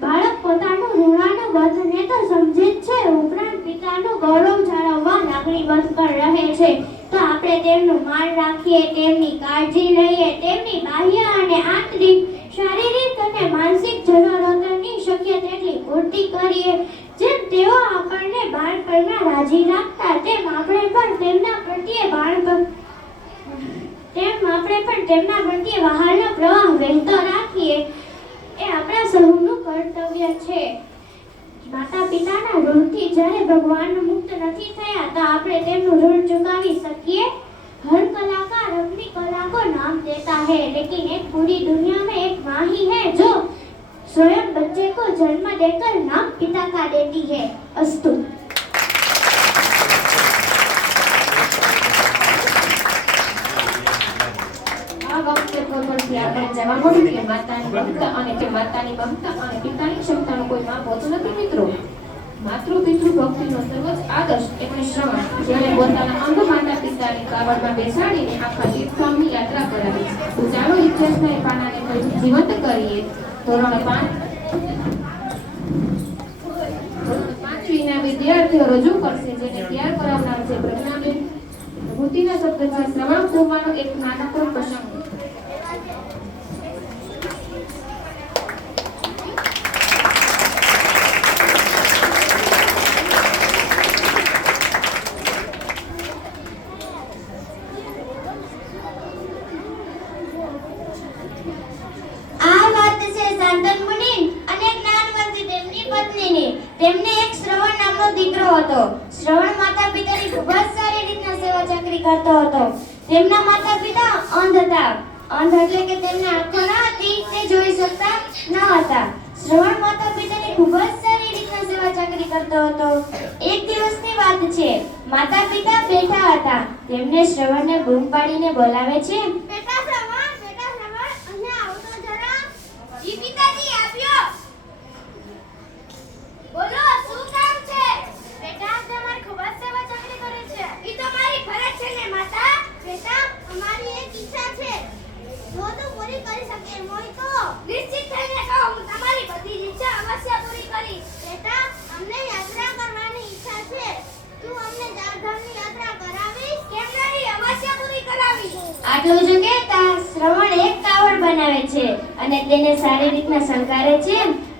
બાળક પોતાનું ઋણાનું બંધને તો સમજે જ છે, ઉપરાંત પિતાનું ગૌરવ જાળવવા લાગણીબદ્ધ પણ રહે છે. તો આપણે તેમનું માન રાખીએ, તેમની કાળજી લઈએ, તેમની બાહ્ય અને આંતરિક, શારીરિક અને માનસિક જરૂરિયાતોની શક્ય તેટલી પૂર્તિ કરીએ. જેમ તેઓ આપણને બાળપણમાં રાજી રાખતા, તેમ આપણે પણ તેમના પ્રત્યે વહાલનો પ્રવાહ વહેતો રાખીએ. એ આપણા સૌનું કર્તવ્ય છે. માતા પિતાના ઋણથી જ્યારે ભગવાન મુક્ત નથી થયા, તો આપણે તેમનું ઋણ ચુકાવી શકીએ. हर कलाकार अपनी कला को नाम देता है, लेकिन एक पूरी दुनिया में एक माँ ही है जो स्वयं बच्चे को जन्म देकर नाम पिता का देती है. अस्तु. આ વખતે પરથી આપણે જાણવા મળ્યું કે માતાની મમતા અને પિતાની ક્ષમતાનો કોઈ માપ હોતો નથી. મિત્રો, માતૃ પિતૃ ભક્તિનો સર્વોચ્ચ આદર્શ એટલે શ્રવણ. જેણે પોતાના અંગ માતા પિતાની કાવડમાં બેસાડીને આખા તીર્થધામની યાત્રા કરાવી. તો ચાલો ઇતિહાસના એ પાનાને ફરીથી જીવંત કરીએ. ધોરણ 5 વિના વિદ્યાર્થીઓ રજૂ કરશે, જેને તૈયાર કરાવનાર છે પ્રજ્ઞાબેન. ભૂતિના શબ્દથી શ્રવણ કુમારનો એક નાનકડો પ્રસંગ. તેમને એક શ્રવણ નામનો દીકરો હતો. શ્રવણ માતા પિતાની ખૂબ જ સારી રીતના સેવા ચાકરી કરતો હતો. તેમના માતા પિતા અંધ હતા. અંધ એટલે કે તેમને આંખો ન હતી, તે જોઈ શકતા ન હતા. શ્રવણ માતા પિતાની ખૂબ જ સારી રીતના સેવા ચાકરી કરતો હતો. એક દિવસની વાત છે. માતા પિતા બેઠા હતા. તેમને શ્રવણને બૂમ પાડીને બોલાવે છે, બેટા શ્રવણ, અહીંયા આવતો જરા. જી પિતાજી, આવ્યો. બોલો, શું કામ છે? બેટા, તમારી ખૂબ જ સેવા ચાકરી કરે છે. ઈ તો મારી ફરજ છે ને માતા. બેટા, અમારી એક ઈચ્છા છે, જો તું પૂરી કરી શકે એમ હોય તો નિશ્ચિત થઈને કહો, હું તમારી બધી ઈચ્છા અવશ્ય પૂરી કરીશ. બેટા, અમને યાત્રા કરવાની ઈચ્છા છે. તું અમને ચારધામની યાત્રા કરાવીશ કેમ નહીં? અવશ્ય પૂરી કરાવીશ. આટલું જ કહેતા શ્રવણ એક કાવડ બનાવે છે અને તેને સારી રીતના શણગારે છે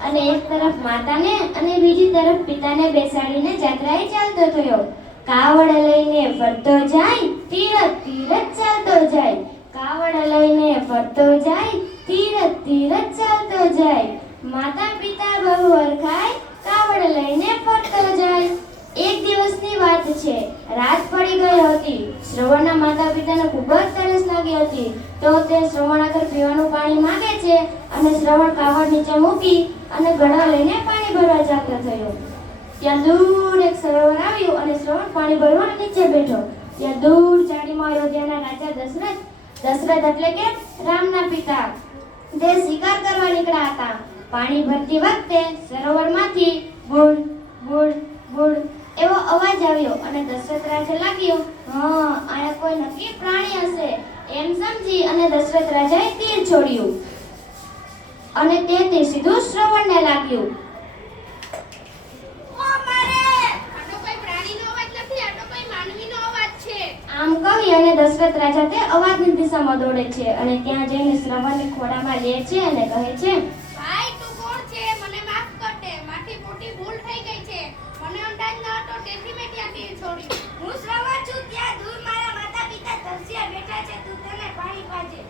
અને એક તરફ માતાને અને બીજી તરફ પિતાને બેસાડીને યાત્રાએ ચાલતો થયો. કાવડ લઈને ફરતો જાય, તીરથ તીરથ ચાલતો જાય. કાવડ લઈને ફરતો જાય, તીરથ તીરથ ચાલતો જાય. માતા પિતા બહુ હરખાય, કાવડ લઈને ફરતો જાય. એક દિવસની વાત છે. રાત પડી ગઈ હતી. શ્રવણના માતા પિતાને ખૂબ જ તરસ લાગી હતી. તો તે શ્રવણ આગળ પીવાનું પાણી માંગે છે અને શ્રવણ કાવડ નીચે મૂકી અને ઘડા લઈને પાણી ભરવા જતો થયો. ત્યાં દૂર એક સરોવર આવ્યું અને શ્રવણ પાણી ભરવા નીચે બેઠો. ત્યાં દૂર ઝાડીમાં અયોધ્યાના રાજા દશરથ એટલે કે રામના પિતા, તે શિકાર કરવા નીકળ્યા હતા. પાણી ભરતી વખતે સરોવરમાંથી બુડ બુડ બુડ એવો અવાજ આવ્યો અને દશરથ રાજા લાગ્યું, આ કોઈ નક્કી પ્રાણી હશે એમ સમજી અને દશરથ રાજાએ તીર છોડ્યું અને તે તીર સીધું શ્રવણને લાગ્યું. આમ કહી અને દશરથ રાજા તે અવાજની દિશામાં દોડે છે અને ત્યાં જઈને શ્રવણને ખોળામાં લે છે અને કહે છે, ભાઈ તું કોણ છે? મને માફ કર દે, મારી મોટી ભૂલ થઈ ગઈ છે. મને અંદાજ ન હતો તેથી મેં ત્યાં તીર છોડ્યું. હું શ્રવણ છું, ત્યાં દૂર મારા માતા પિતા તરસ્યા બેઠા છે, તું તેને પાણી પાજે.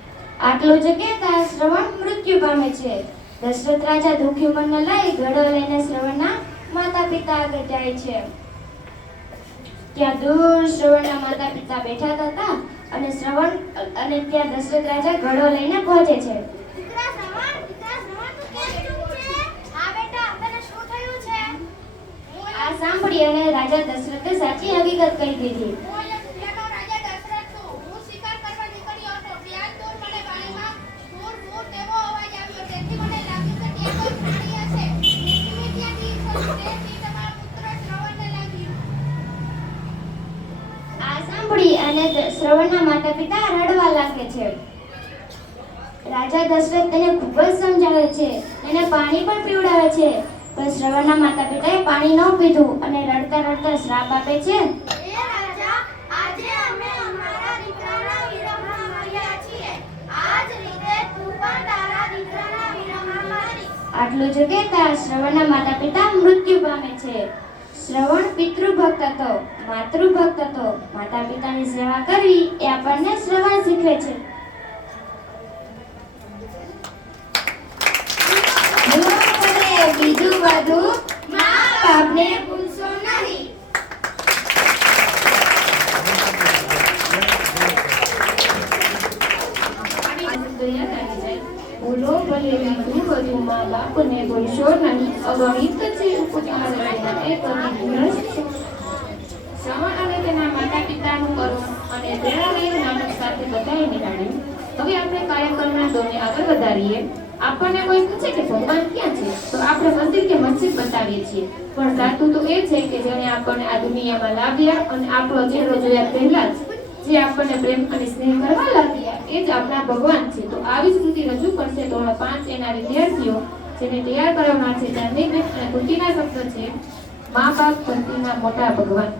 આટલું જ કહેતા શ્રવણ મૃત્યુ પામે છે. દશરથ રાજા દુઃખી મનને લઈ ઘડો લઈને શ્રવણના માતા પિતા આગળ જાય છે. ત્યાં દૂર શ્રવણના માતા પિતા બેઠા હતા અને શ્રવણ અને ત્યાં દશરથ રાજા ઘોડો લઈને પહોંચે છે. આ સાંભળી અને રાજા દશરથે સાચી હકીકત કહી દીધી. આ સાંભળી અને શ્રવણના માતા પિતા રડવા લાગે છે. રાજા દશરથ તેને ખૂબ જ સમજાવે છે, તેને પાણી પણ પીવડાવે છે, પણ શ્રવણના માતા પિતાએ પાણી ન પીધું અને રડતા રડતા શ્રાપ આપે છે. આટલું જ કહેતા શ્રવણના માતા પિતા મૃત્યુ પામે છે. શ્રવણ પિતૃભક્ત હતો, માતૃભક્ત હતો. માતા પિતાની સેવા કરવી એ આપણને શ્રવણ શીખવે છે. બીજું બધું મા બાપને ભૂલશો નહીં. બોલો ભલે બીજું બધું મા બાપને ભૂલશો નહીં. અગણિત છે ઉપકાર એ કરી ભૂલશો. શ્રવણ અને તેના માતા પિતાનું કરુણ અને પ્રેરણાદાયક નાટક સાથે બધાએ નિહાળ્યું. હવે આપણે કાર્યક્રમના દોરને આગળ વધારીએ. આપણને કોઈ પૂછે કે ભગવાન ક્યાં છે, તો આપણે મંદિર કે મસ્જિદ બતાવીએ છીએ, પણ સાચું તો એ છે કે જેણે આપણને આ દુનિયામાં લાવ્યા અને આપણો ચહેરો જોયા પહેલા જ જે આપણને પ્રેમ અને સ્નેહ કરવા લાગ્યા એ જ આપણા ભગવાન છે. તો આવી સ્મૃતિ રજૂ કરશે ધોરણ 5 એના વિદ્યાર્થીઓ, જેને તૈયાર કરવાના છે જાનવીબેન અને કૃતિના શબ્દ છે મા બાપ ધરતીના મોટા ભગવાન.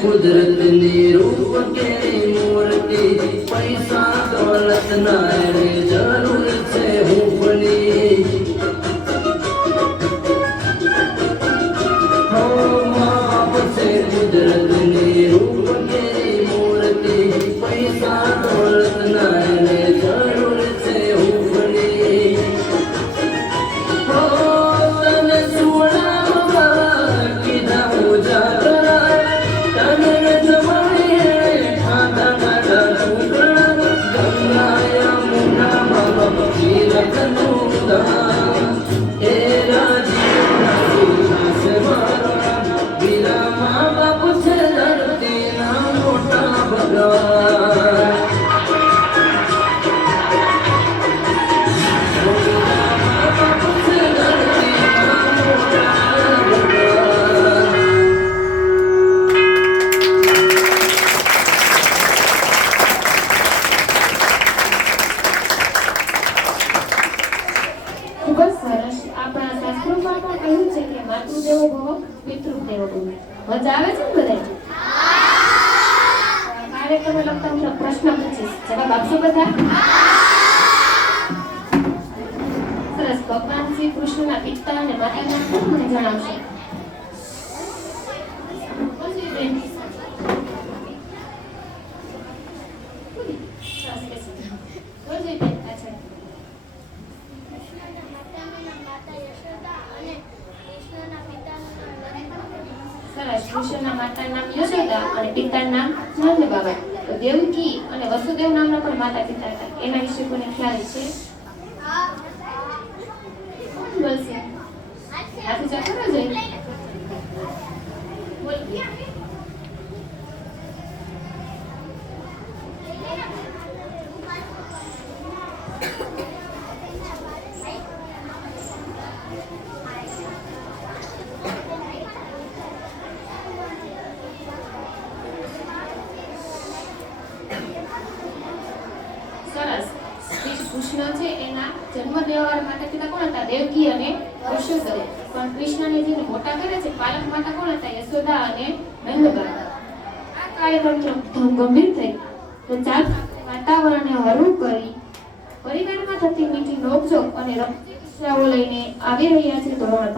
કુદરતની રૂપ કેરી મૂર્તિ પૈસા દોલત ના એને જરૂર છે હુંફની હો મા બાપ છે કુદરતની રૂપ કેરી મૂર્તિ પૈસા દોલત ના એને જરૂર છે હુંફની હો તને સુણાવવા કીધા ઉજાગરા તને જમાય ખાધા ખાધા ટુકડા ગંગા યમુના બાબા તીરથનું ધામ એ રાજીવના છે મારા વીરા મા બાપ છે ધરતીના મોટા ભગવાન ખૂબ જ સરસ. આપણા શાસ્ત્રોમાં પણ કહ્યું છે કે માતૃદેવો ભવ પિતૃદેવો ભવ. મજા આવે છે ને બધાને? કાર્યક્રમ લગતા હું પ્રશ્ન પૂછીશ, જવાબ આપશો બધા? સરસ. ભગવાન શ્રી કૃષ્ણના પિતા અને માતાના નામ મને જણાવશો. બેન. સરસ, બેસો. બેન, પાછળ. સરસ. કૃષ્ણના માતાનું નામ યશોદા અને પિતાનું નામ નંદ બાબા. તો દેવકી અને વસુદેવ નામના પણ માતા પિતા હતા. એના વિશે કોને ખ્યાલ છે? કોણ બોલશે? હાથ ઊંચા કરો જોઈએ. બોલ. સરસ. શ્રી કૃષ્ણ છે એના જન્મ દેવાવાળા માતા પિતા કોણ હતા? દેવકી અને વસુદેવ. પણ કૃષ્ણને જેને મોટા કરે છે પાલક માતા કોણ હતા? યશોદા અને નંદબા. આ કાર્યક્રમ ગંભીર થઈ તો ચાલ વાતાવરણને હળવું કરી પરિવારમાં થતી મીઠી નોકઝોક અને રમૂજીઓ લઈને આવી રહ્યા છે ધોરણ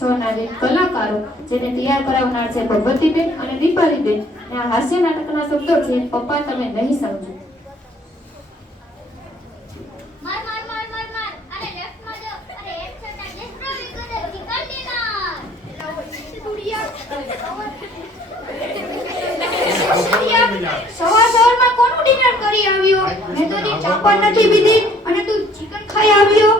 5-6 ના જે કલાકારો, જેને તૈયાર કરાવનાર છે ભગવતીબેન અને દીપાલીબેન. અને આ હાસ્ય નાટકના શબ્દો છે પપ્પા તમે નહીં સમજો. માર માર માર માર માર અરે લેફ્ટ માં જો અરે એક છટા ડિસ્ટ્રોય કરે નિકાલ દેના સવારમાં કોનું ડિનર કરી આવ્યો? મેં તો ની ચાપણ નથી પીધી અને તું ચિકન ખાઈ આવ્યો.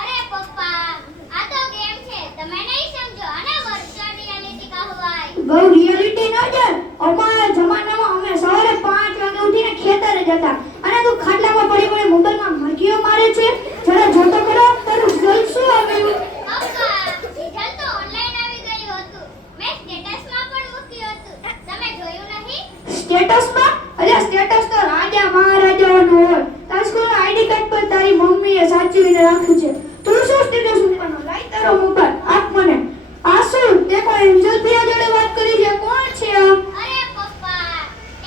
અરે પપ્પા આ તો ગેમ છે, તમે નહીં સમજો અને વર્ચ્યુઅલ રિયાલિટી કહેવાય. બહુ રિયાલિટી ન છે. અમારા જમાનામાં અમે સવારે 5 વાગે ઉઠીને ખેતરે જતા અને તું ખાટલામાં પડી પડી મોબાઈલમાં મરઘીઓ મારે છે. જરા જોતો કરો તારું રિઝલ્ટ શું આવ્યું? પપ્પા રિઝલ્ટ તો ઓનલાઈન આવી ગયું હતું. મેં સ્ટેટસમાં પણ મૂક્યું હતું. તમે જોયું નહીં? સ્ટેટસમાં? અરે સ્ટેટસ તો રાજા મહારાજાઓનું હોય. તારી સ્કૂલના આઈડી કાર્ડ પર તારી મમ્મીએ સાચવીને રાખ્યું છે. તું શું સ્ટેટસ મૂકવાનો? લાઈ તારો મોબાઈલ આપ મને. આ શું તે કોઈ એન્જલ પ્રિયા જોડે વાત કરી છે? કોણ છે આ? અરે પપ્પા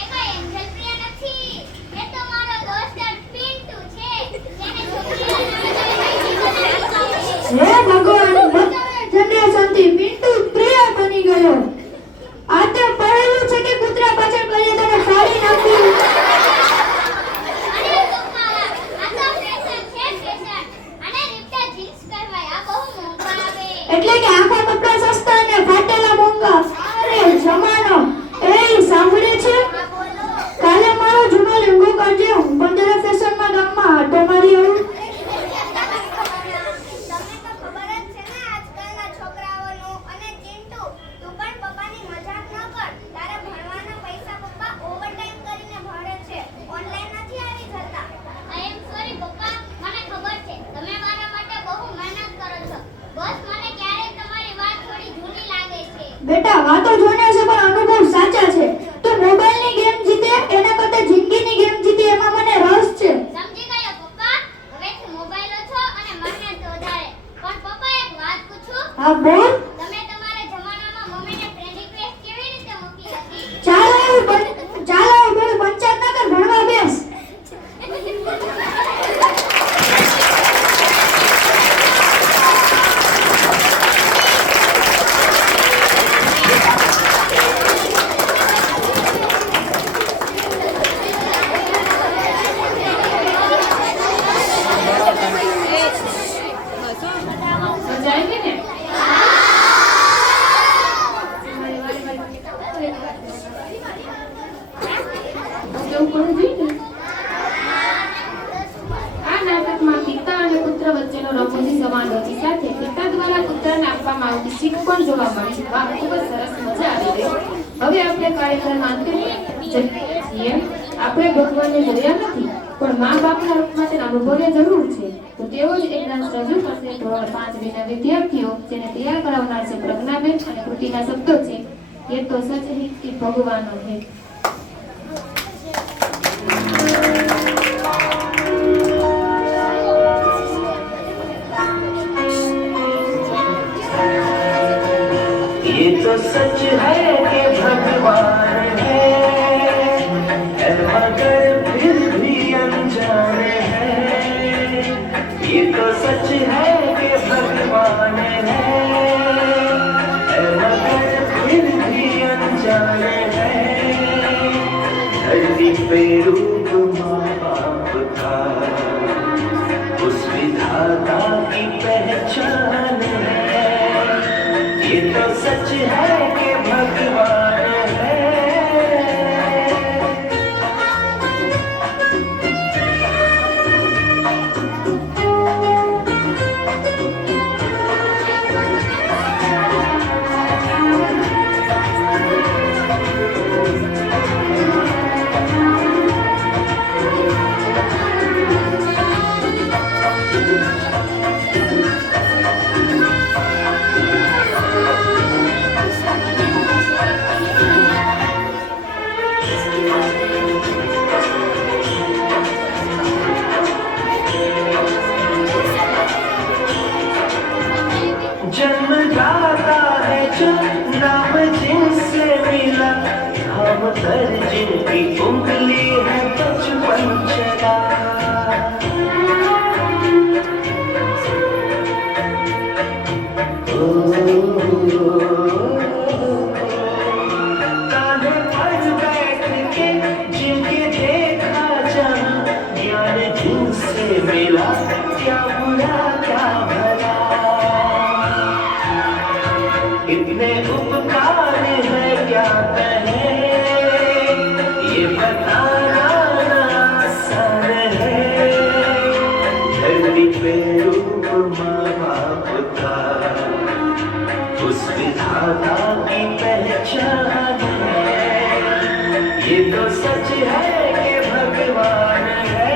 એ કોઈ એન્જલ પ્રિયા નથી. એ તો મારો દોસ્ત પિન્ટુ છે. જેને હે ભગવાન જનરેશનથી પિન્ટુ પ્રિયા બની ગયો. આ તો પડેલું છે કે કૂતરા પાછળ પડે તને ફાડી નાખ્યું. અરે પપ્પા આ તો ફેશન છે ફેશન. અને રિપ્ટા જીન્સ કહેવાય. આ બહુ મોંઘા આવે. એટલે કે આખા કપડા સસ્તા અને ફાટેલા મોંઘા. અરે જમાનો એ સાંભળે છે? કાલે મારો જૂનો લેંગો કાઢજે. હું પણ જરા ફેશનમાં ગામમાં આટો મારી આવું. બેટા વાતો જોઈને છે પણ અનુભવ સાચા છે. તો મોબાઈલની ગેમ જીતે એના કરતા જિંદગીની ગેમ જીતે એમાં મને રસ છે. સમજી ગયો પપ્પા. હવેથી મોબાઈલ ઓછો અને મહેનત વધારે. પણ પપ્પા એક વાત પૂછું? હા બોલ. તમે તમારા જમાનામાં મમ્મીને ફ્રેન્ડ રિક્વેસ્ટ કેવી રીતે મૂકી દીકરાને આપવામાં આવતી શીખ પણ જોવા મળી. વાહ, ખૂબ જ સરસ, મજા આવી ગઈ. હવે આપણે કાર્યક્રમના અંતે જઈએ છીએ. આપણે ભગવાનને જોયા નથી, પણ મા બાપના રૂપમાં તેને અનુભવ્યા જરૂર છે. તો તેઓ જ એક ડાન્સ રજૂ કરશે. ધોરણ 5 ના વિદ્યાર્થીઓ જેને તૈયાર કરાવનાર છે પ્રજ્ઞાબેન, અને કૃતિના શબ્દો છે ये तो सच है कि भगवान है. ये तो सच है कि भगवान है मगर फिर भी अनजान है. ये तो सच है कि भगवान है मगर फिर भी अनजान है. धरती पे रूप माँ बाप का उस विधाता की पहचान है. ये तो सच है कि भगवान है. जन्मदाता है जो नाम जिनसे मिला, हम पर जिनकी उंगली है बचपन चला. कान्हे पर बैठ के जिनके देखा जाना, ज्ञान जिनसे मिला क्या बुरा क्या भला. इतने उपकार है क्या कहें, ये बताना आसान है. धरती पे रूप माँ बाप का उस विधाता की पहचान है. ये तो सच है कि भगवान है.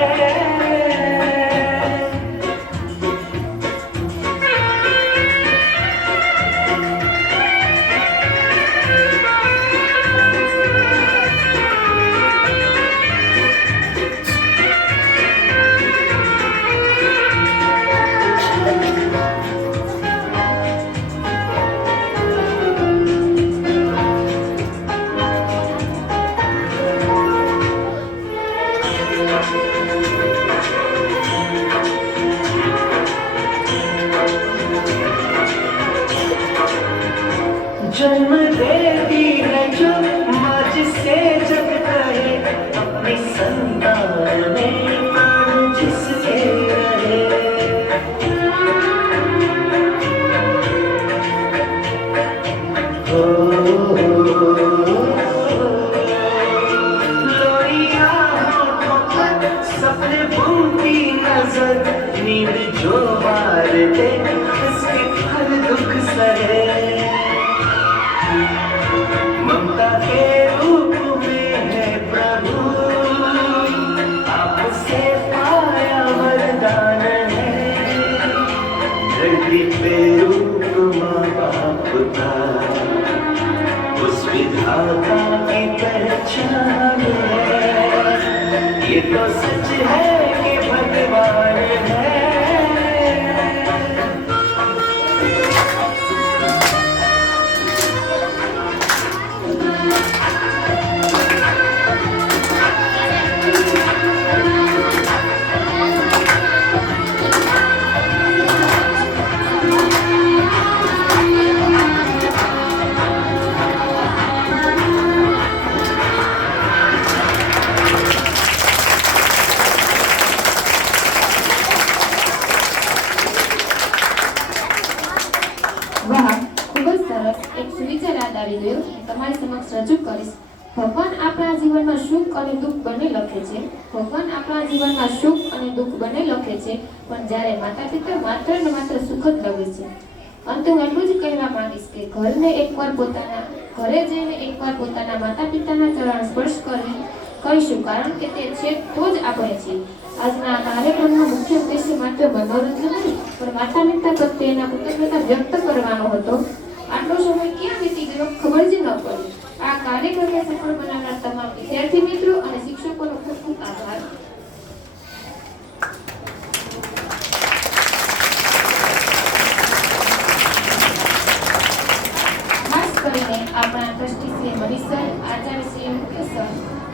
जन्म देती है जो माँ जिसे जग कहे, अपनी संतान में प्राण जिसके रहे. लोरिया होठों पर सपने बुनती नजर, नींद जो मार दे उसके फल दुख सहे. ममता के रूप में है प्रभु, आपसे पाया वरदान है. धरती पे रूप माँ बाप का उस विधाता की पहचान है. ये तो सच है कि भगवान है. વાહ, ખૂબ જ સરસ. એક સુવિચાર યાદ આવી ગયો, તમારી સમક્ષ રજૂ કરીશ. ભગવાન આપણા જીવનમાં સુખ અને દુઃખ બંને લખે છે. ભગવાન આપણા જીવનમાં સુખ અને દુઃખ બંને લખે છે, પણ જ્યારે માતા પિતા માત્ર ને માત્ર સુખ જ લખે છે. અંતે હું એટલું જ કહેવા માંગીશ કે ઘરે જઈને એકવાર પોતાના માતા પિતાના ચરણ સ્પર્શ કરીશું, કારણ કે તે છે તો જ આપણે છીએ. આજના કાર્યક્રમનો મુખ્ય ઉદ્દેશ્ય માત્ર મનોરંજન નહીં, પણ માતા પિતા પ્રત્યેના કૃતજ્ઞતા વ્યક્ત કરવાનો હતો. આટલો સમય ક્યાં વીતી ગયો ખબર જ ન પડી. આ કાર્યક્રમને સફળ બનાવનાર તમામ વિદ્યાર્થી મિત્રો અને શિક્ષકોનો ખૂબ ખૂબ આભાર. ખાસ કરીને આપણા ટ્રસ્ટી શ્રી મનીષ સર, આચાર્ય શ્રી મુખ્ય સર,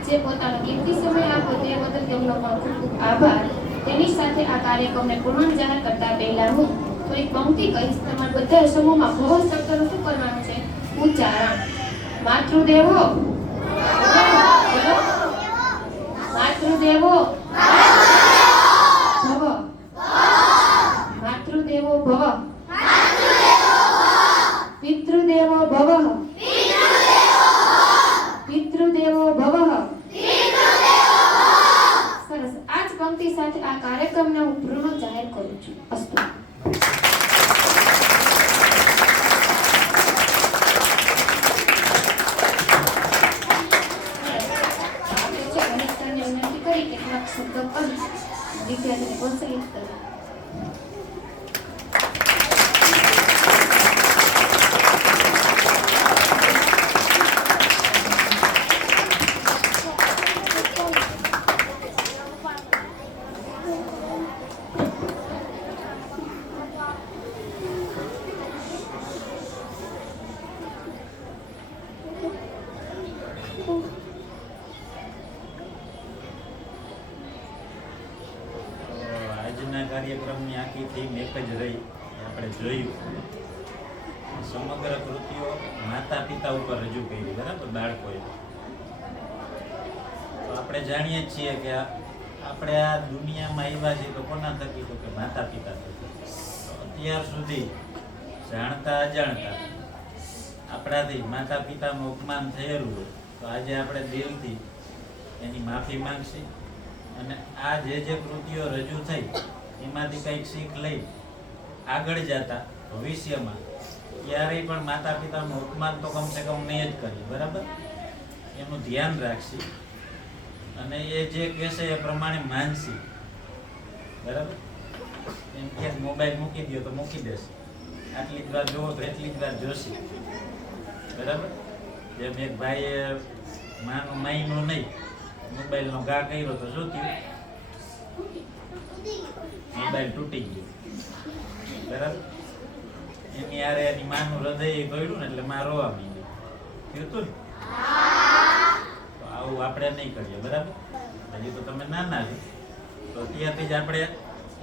જે પોતાનો કિંમતી સમય આપો તે બદલ તેમનો પણ ખૂબ ખૂબ આભાર. તેની સાથે આ કાર્યક્રમને પૂર્ણ જાહેર કરતા પહેલા હું થોડીક પંક્તિ કહીશ. તમારે બધા સમૂહમાં ભવ શબ્દનું શું કરવાનું છે? ઉચ્ચારણ. માતૃદેવો બોલો. માતૃદેવો ભવ. માતૃદેવો ભવ. પિતૃદેવો ભવ. પિતૃદેવો ભવ. સરસ. આ જ પંક્તિ સાથે આ કાર્યક્રમને હું પૂર્ણ જાહેર કરું છું. અસ્તુ. વિનંતી કરી કેટલાક શબ્દો કહી વિદ્યાર્થીને પ્રોત્સાહિત કરે. આજના કાર્યક્રમની આખી થીમ એક જ રહી. આપણે જોયું સમગ્ર કૃતિઓ માતા પિતા ઉપર રજૂ કરી, બરાબર, બાળકોએ. તો આપણે જાણીએ છીએ કે આપણે આ દુનિયામાં આવ્યા છીએ તો કોના થકી? તો કે માતા પિતા થકી. અત્યાર સુધી જાણતા અજાણતા આપણાથી માતા પિતાનું અપમાન થયેલું હોય તો આજે આપણે દિલથી એની માફી માંગશી અને આ જે કૃતિઓ રજૂ થઈ એમાંથી કંઈક શીખ લઈ આગળ જતા ભવિષ્યમાં ક્યારેય પણ માતા પિતાનું અપમાન તો કમસે કમ નહીં જ કરીએ, બરાબર? એનું ધ્યાન રાખશી અને એ જે કહેશે એ પ્રમાણે માનશી, બરાબર? એમ કે મોબાઈલ મૂકી દો તો મૂકી દેશે, આટલી જ વાર જોવો તો એટલી જ વાર જોશી, બરાબર? જેમ એક ભાઈએ માયનું નહીં મોબાઈલનો ઘા કર્યો તો શું થયું? મોબાઈલ તૂટી ગયો, બરાબર? એની યારે એની માનું હૃદય ગળ્યું ને એટલે માં રોવા માંડ્યું. થયું તું ને? તો આવું આપણે નહીં કરીએ, બરાબર? હજી તો તમે નાના છો તો ત્યાંથી જ આપણે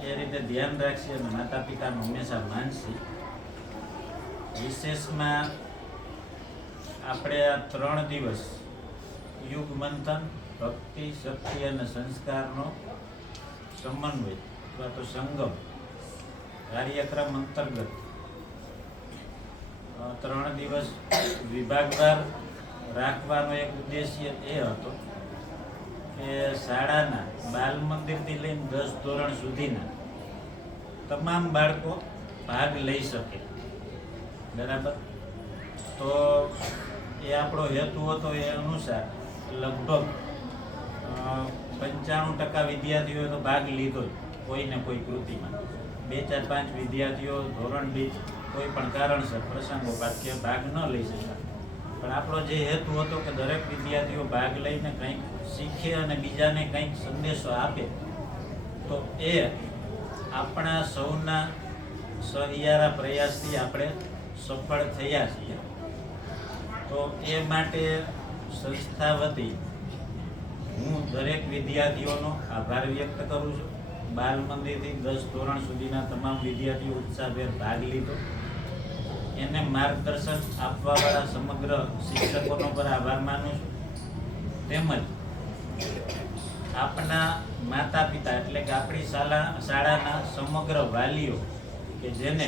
એ રીતે ધ્યાન રાખીએ અને માતા પિતાનું હંમેશા માનશી. વિશેષમાં આપણે આ 3 દિવસ યુગ મંથન, ભક્તિ, શક્તિ અને સંસ્કારનો સમન્વય અથવા તો સંગમ કાર્યક્રમ અંતર્ગત 3 દિવસ વિભાગવાર રાખવાનો એક ઉદ્દેશ્ય એ હતો કે શાળાના બાલ મંદિરથી લઈને 10 ધોરણ સુધીના તમામ બાળકો ભાગ લઈ શકે, બરાબર? તો એ આપણો હેતુ હતો. એ અનુસાર લગભગ 95% વિદ્યાર્થીઓએ તો ભાગ લીધો જ કોઈને કોઈ કૃતિમાં. 2, 4, 5 વિદ્યાર્થીઓ ધોરણ દીઠ કોઈ પણ કારણસર પ્રસંગોપાત કે ભાગ ન લઈ શક્યા. પણ આપણો જે હેતુ હતો કે દરેક વિદ્યાર્થીઓ ભાગ લઈને કંઈક શીખે અને બીજાને કંઈક સંદેશો આપે, તો એ આપણા સૌના સહિયારા પ્રયાસથી આપણે સફળ થયા છીએ. તો એ માટે સંસ્થા વતી હું દરેક વિદ્યાર્થીઓનો આભાર વ્યક્ત કરું છું. બાલ મંદિરથી 10 ધોરણ સુધીના તમામ વિદ્યાર્થીઓ ઉત્સાહભેર ભાગ લીધો. એને માર્ગદર્શન આપવાવાળા સમગ્ર શિક્ષકોનો પર આભાર માનું છું. તેમજ આપણા માતા પિતા એટલે કે આપણી શાળાના સમગ્ર વાલીઓ કે જેને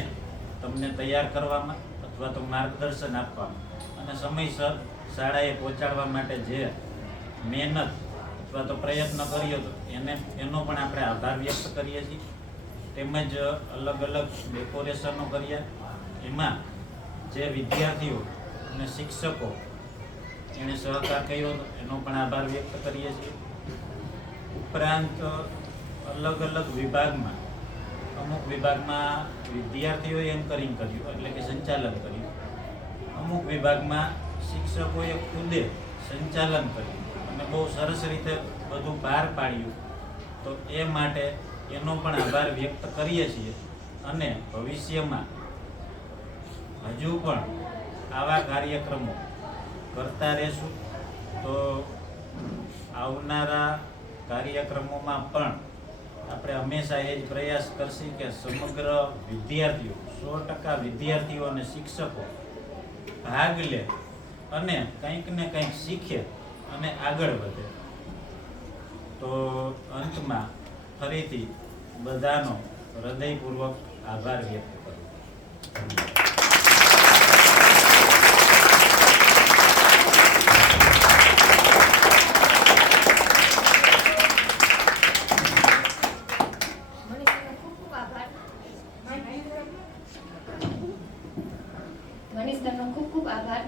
તમને તૈયાર કરવામાં અથવા તો માર્ગદર્શન આપવામાં અને સમયસર શાળાએ પહોંચાડવા માટે જે મહેનત અથવા તો પ્રયત્ન કર્યો હતો એનો પણ આપણે આભાર વ્યક્ત કરીએ છીએ. તેમજ અલગ અલગ ડેકોરેશનો કર્યા, એમાં જે વિદ્યાર્થીઓ અને શિક્ષકો એણે સહકાર કર્યો એનો પણ આભાર વ્યક્ત કરીએ છીએ. ઉપરાંત અલગ અલગ વિભાગમાં અમુક વિભાગમાં વિદ્યાર્થીઓએ એન્કરિંગ કર્યું એટલે કે સંચાલન કર્યું, અમુક વિભાગમાં શિક્ષકોએ ખુદે સંચાલન કર્યું અને બહુ સરસ રીતે બધું બહાર પાડ્યું. તો એ માટે એનો પણ આભાર વ્યક્ત કરીએ છીએ અને ભવિષ્યમાં હજુ પણ આવા કાર્યક્રમો કરતા રહેશું. તો આવનારા કાર્યક્રમોમાં પણ આપણે હંમેશા એ જ પ્રયાસ કરશું કે સમગ્ર વિદ્યાર્થીઓ 100% વિદ્યાર્થીઓ અને શિક્ષકો ભાગ લે અને કંઈક ને કંઈક શીખે અને આગળ વધે. તો અંતમાં ફરીથી બધાનો હૃદયપૂર્વક આભાર વ્યક્ત કરું. મનીષનો ખૂબ ખૂબ આભાર.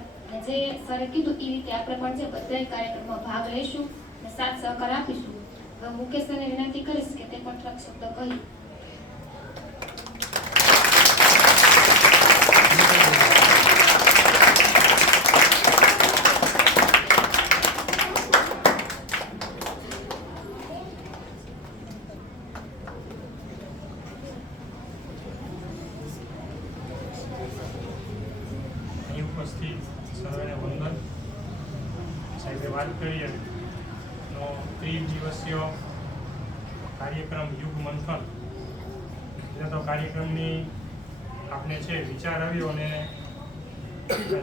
જે સરે કીધું એ રીતે આપણે પણ છે બધા કાર્યક્રમમાં ભાગ લઈશું અને સાથ સહકાર આપીશું. હવે મુકેશ સરને વિનંતી કરીશ કે તે પણ થોડાક શબ્દો કહી. ઉપસ્થિત સર્વેને વંદન. સાહેબે વાત કરીએ નો 30 દિવસીય કાર્યક્રમ યુગ મંથન, એટલે તો કાર્યક્રમની આપણે છે વિચાર આવ્યો અને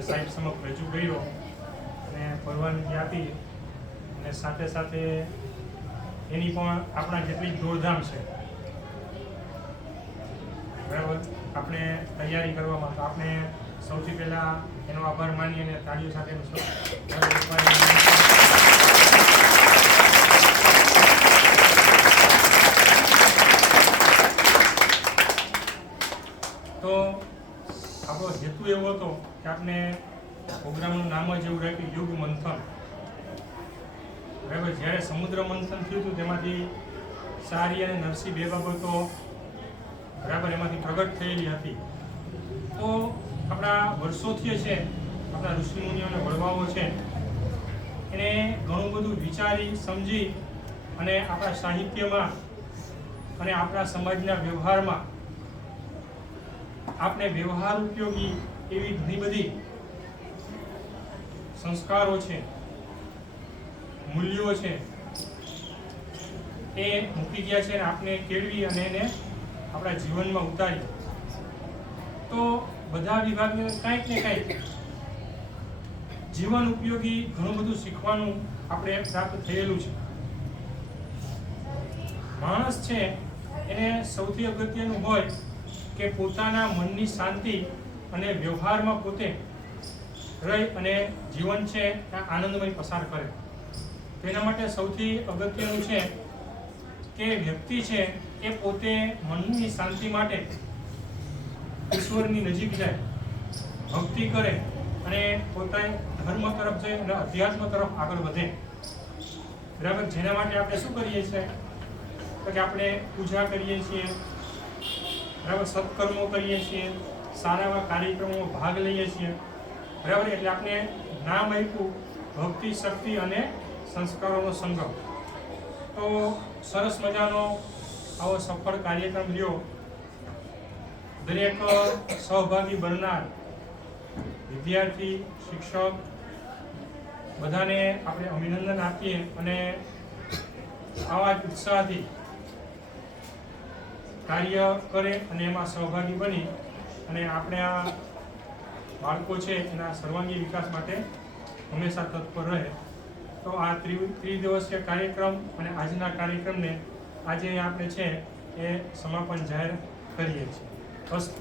સાહેબ સમક્ષ રજૂ કર્યો અને પરવાનગી આપી અને સાથે સાથે એની પણ આપણા જેટલી દોડધામ છે બરાબર આપણે તૈયારી કરવામાં. તો આપણે સૌથી પહેલા એનો આભાર માની અને તાળીઓ સાથે તો આપણો હેતુ એવો હતો કે આપણે પ્રોગ્રામનું નામ જ એવું રાખ્યું યુગ મંથન. બરાબર જ્યારે સમુદ્ર મંથન થયું હતું તેમાંથી સારી અને નરસી બે બાબતો બરાબર એમાંથી પ્રગટ થયેલી હતી. તો આપણા વર્ષોથી છે આપણા ઋષિમુનિઓ અને વડવાઓ છે એને ઘણું બધું વિચારી સમજી અને આપણા સાહિત્યમાં અને આપણા સમાજના વ્યવહારમાં આપણે વ્યવહાર ઉપયોગી એવી ઘણી બધી સંસ્કારો છે, મૂલ્યો છે એ મૂકી ગયા છે અને આપણે કેળવી અને એને આપણા જીવનમાં ઉતારી. તો બધા વિભાગને કંઈક ને કંઈક જીવન ઉપયોગી ઘણું બધું શીખવાનું આપણે પ્રાપ્ત થયેલું છે. માણસ છે એને સૌથી અગત્યનું હોય કે પોતાના મનની શાંતિ અને વ્યવહારમાં પોતે રહી અને જીવન છે આનંદમય પસાર કરે. તેના માટે સૌથી અગત્યનું છે કે વ્યક્તિ છે એ પોતે મનની શાંતિ માટે ઈશ્વરની નજીક જાય, ભક્તિ કરે અને પોતાના ધર્મ તરફ જાય અને અધ્યાત્મ તરફ આગળ વધે. બરાબર જેના માટે આપણે શું કરીએ છીએ તો કે આપણે પૂજા કરીએ છીએ, બરાબર સત્કર્મો કરીએ છીએ, સારા એવા કાર્યક્રમોમાં ભાગ લઈએ છીએ. બરાબર એટલે આપણે નામ આપ્યું ભક્તિ, શક્તિ અને સંસ્કારોનો સંગમ. તો સરસ મજાનો આવો સફળ કાર્યક્રમ લ્યો. દરેક સહભાગી બનનાર વિદ્યાર્થી, શિક્ષક બધાને આપણે અભિનંદન આપીએ અને આવા જ ઉત્સાહથી કાર્ય કરે અને એમાં સહભાગી બની અને આપણે આ બાળકો છે એના સર્વાંગી વિકાસ માટે હંમેશા તત્પર રહે. તો આ ત્રિદિવસીય કાર્યક્રમ અને આજના કાર્યક્રમને આજે આપણે છે એ સમાપન જાહેર કરીએ છીએ. અસ્તુ.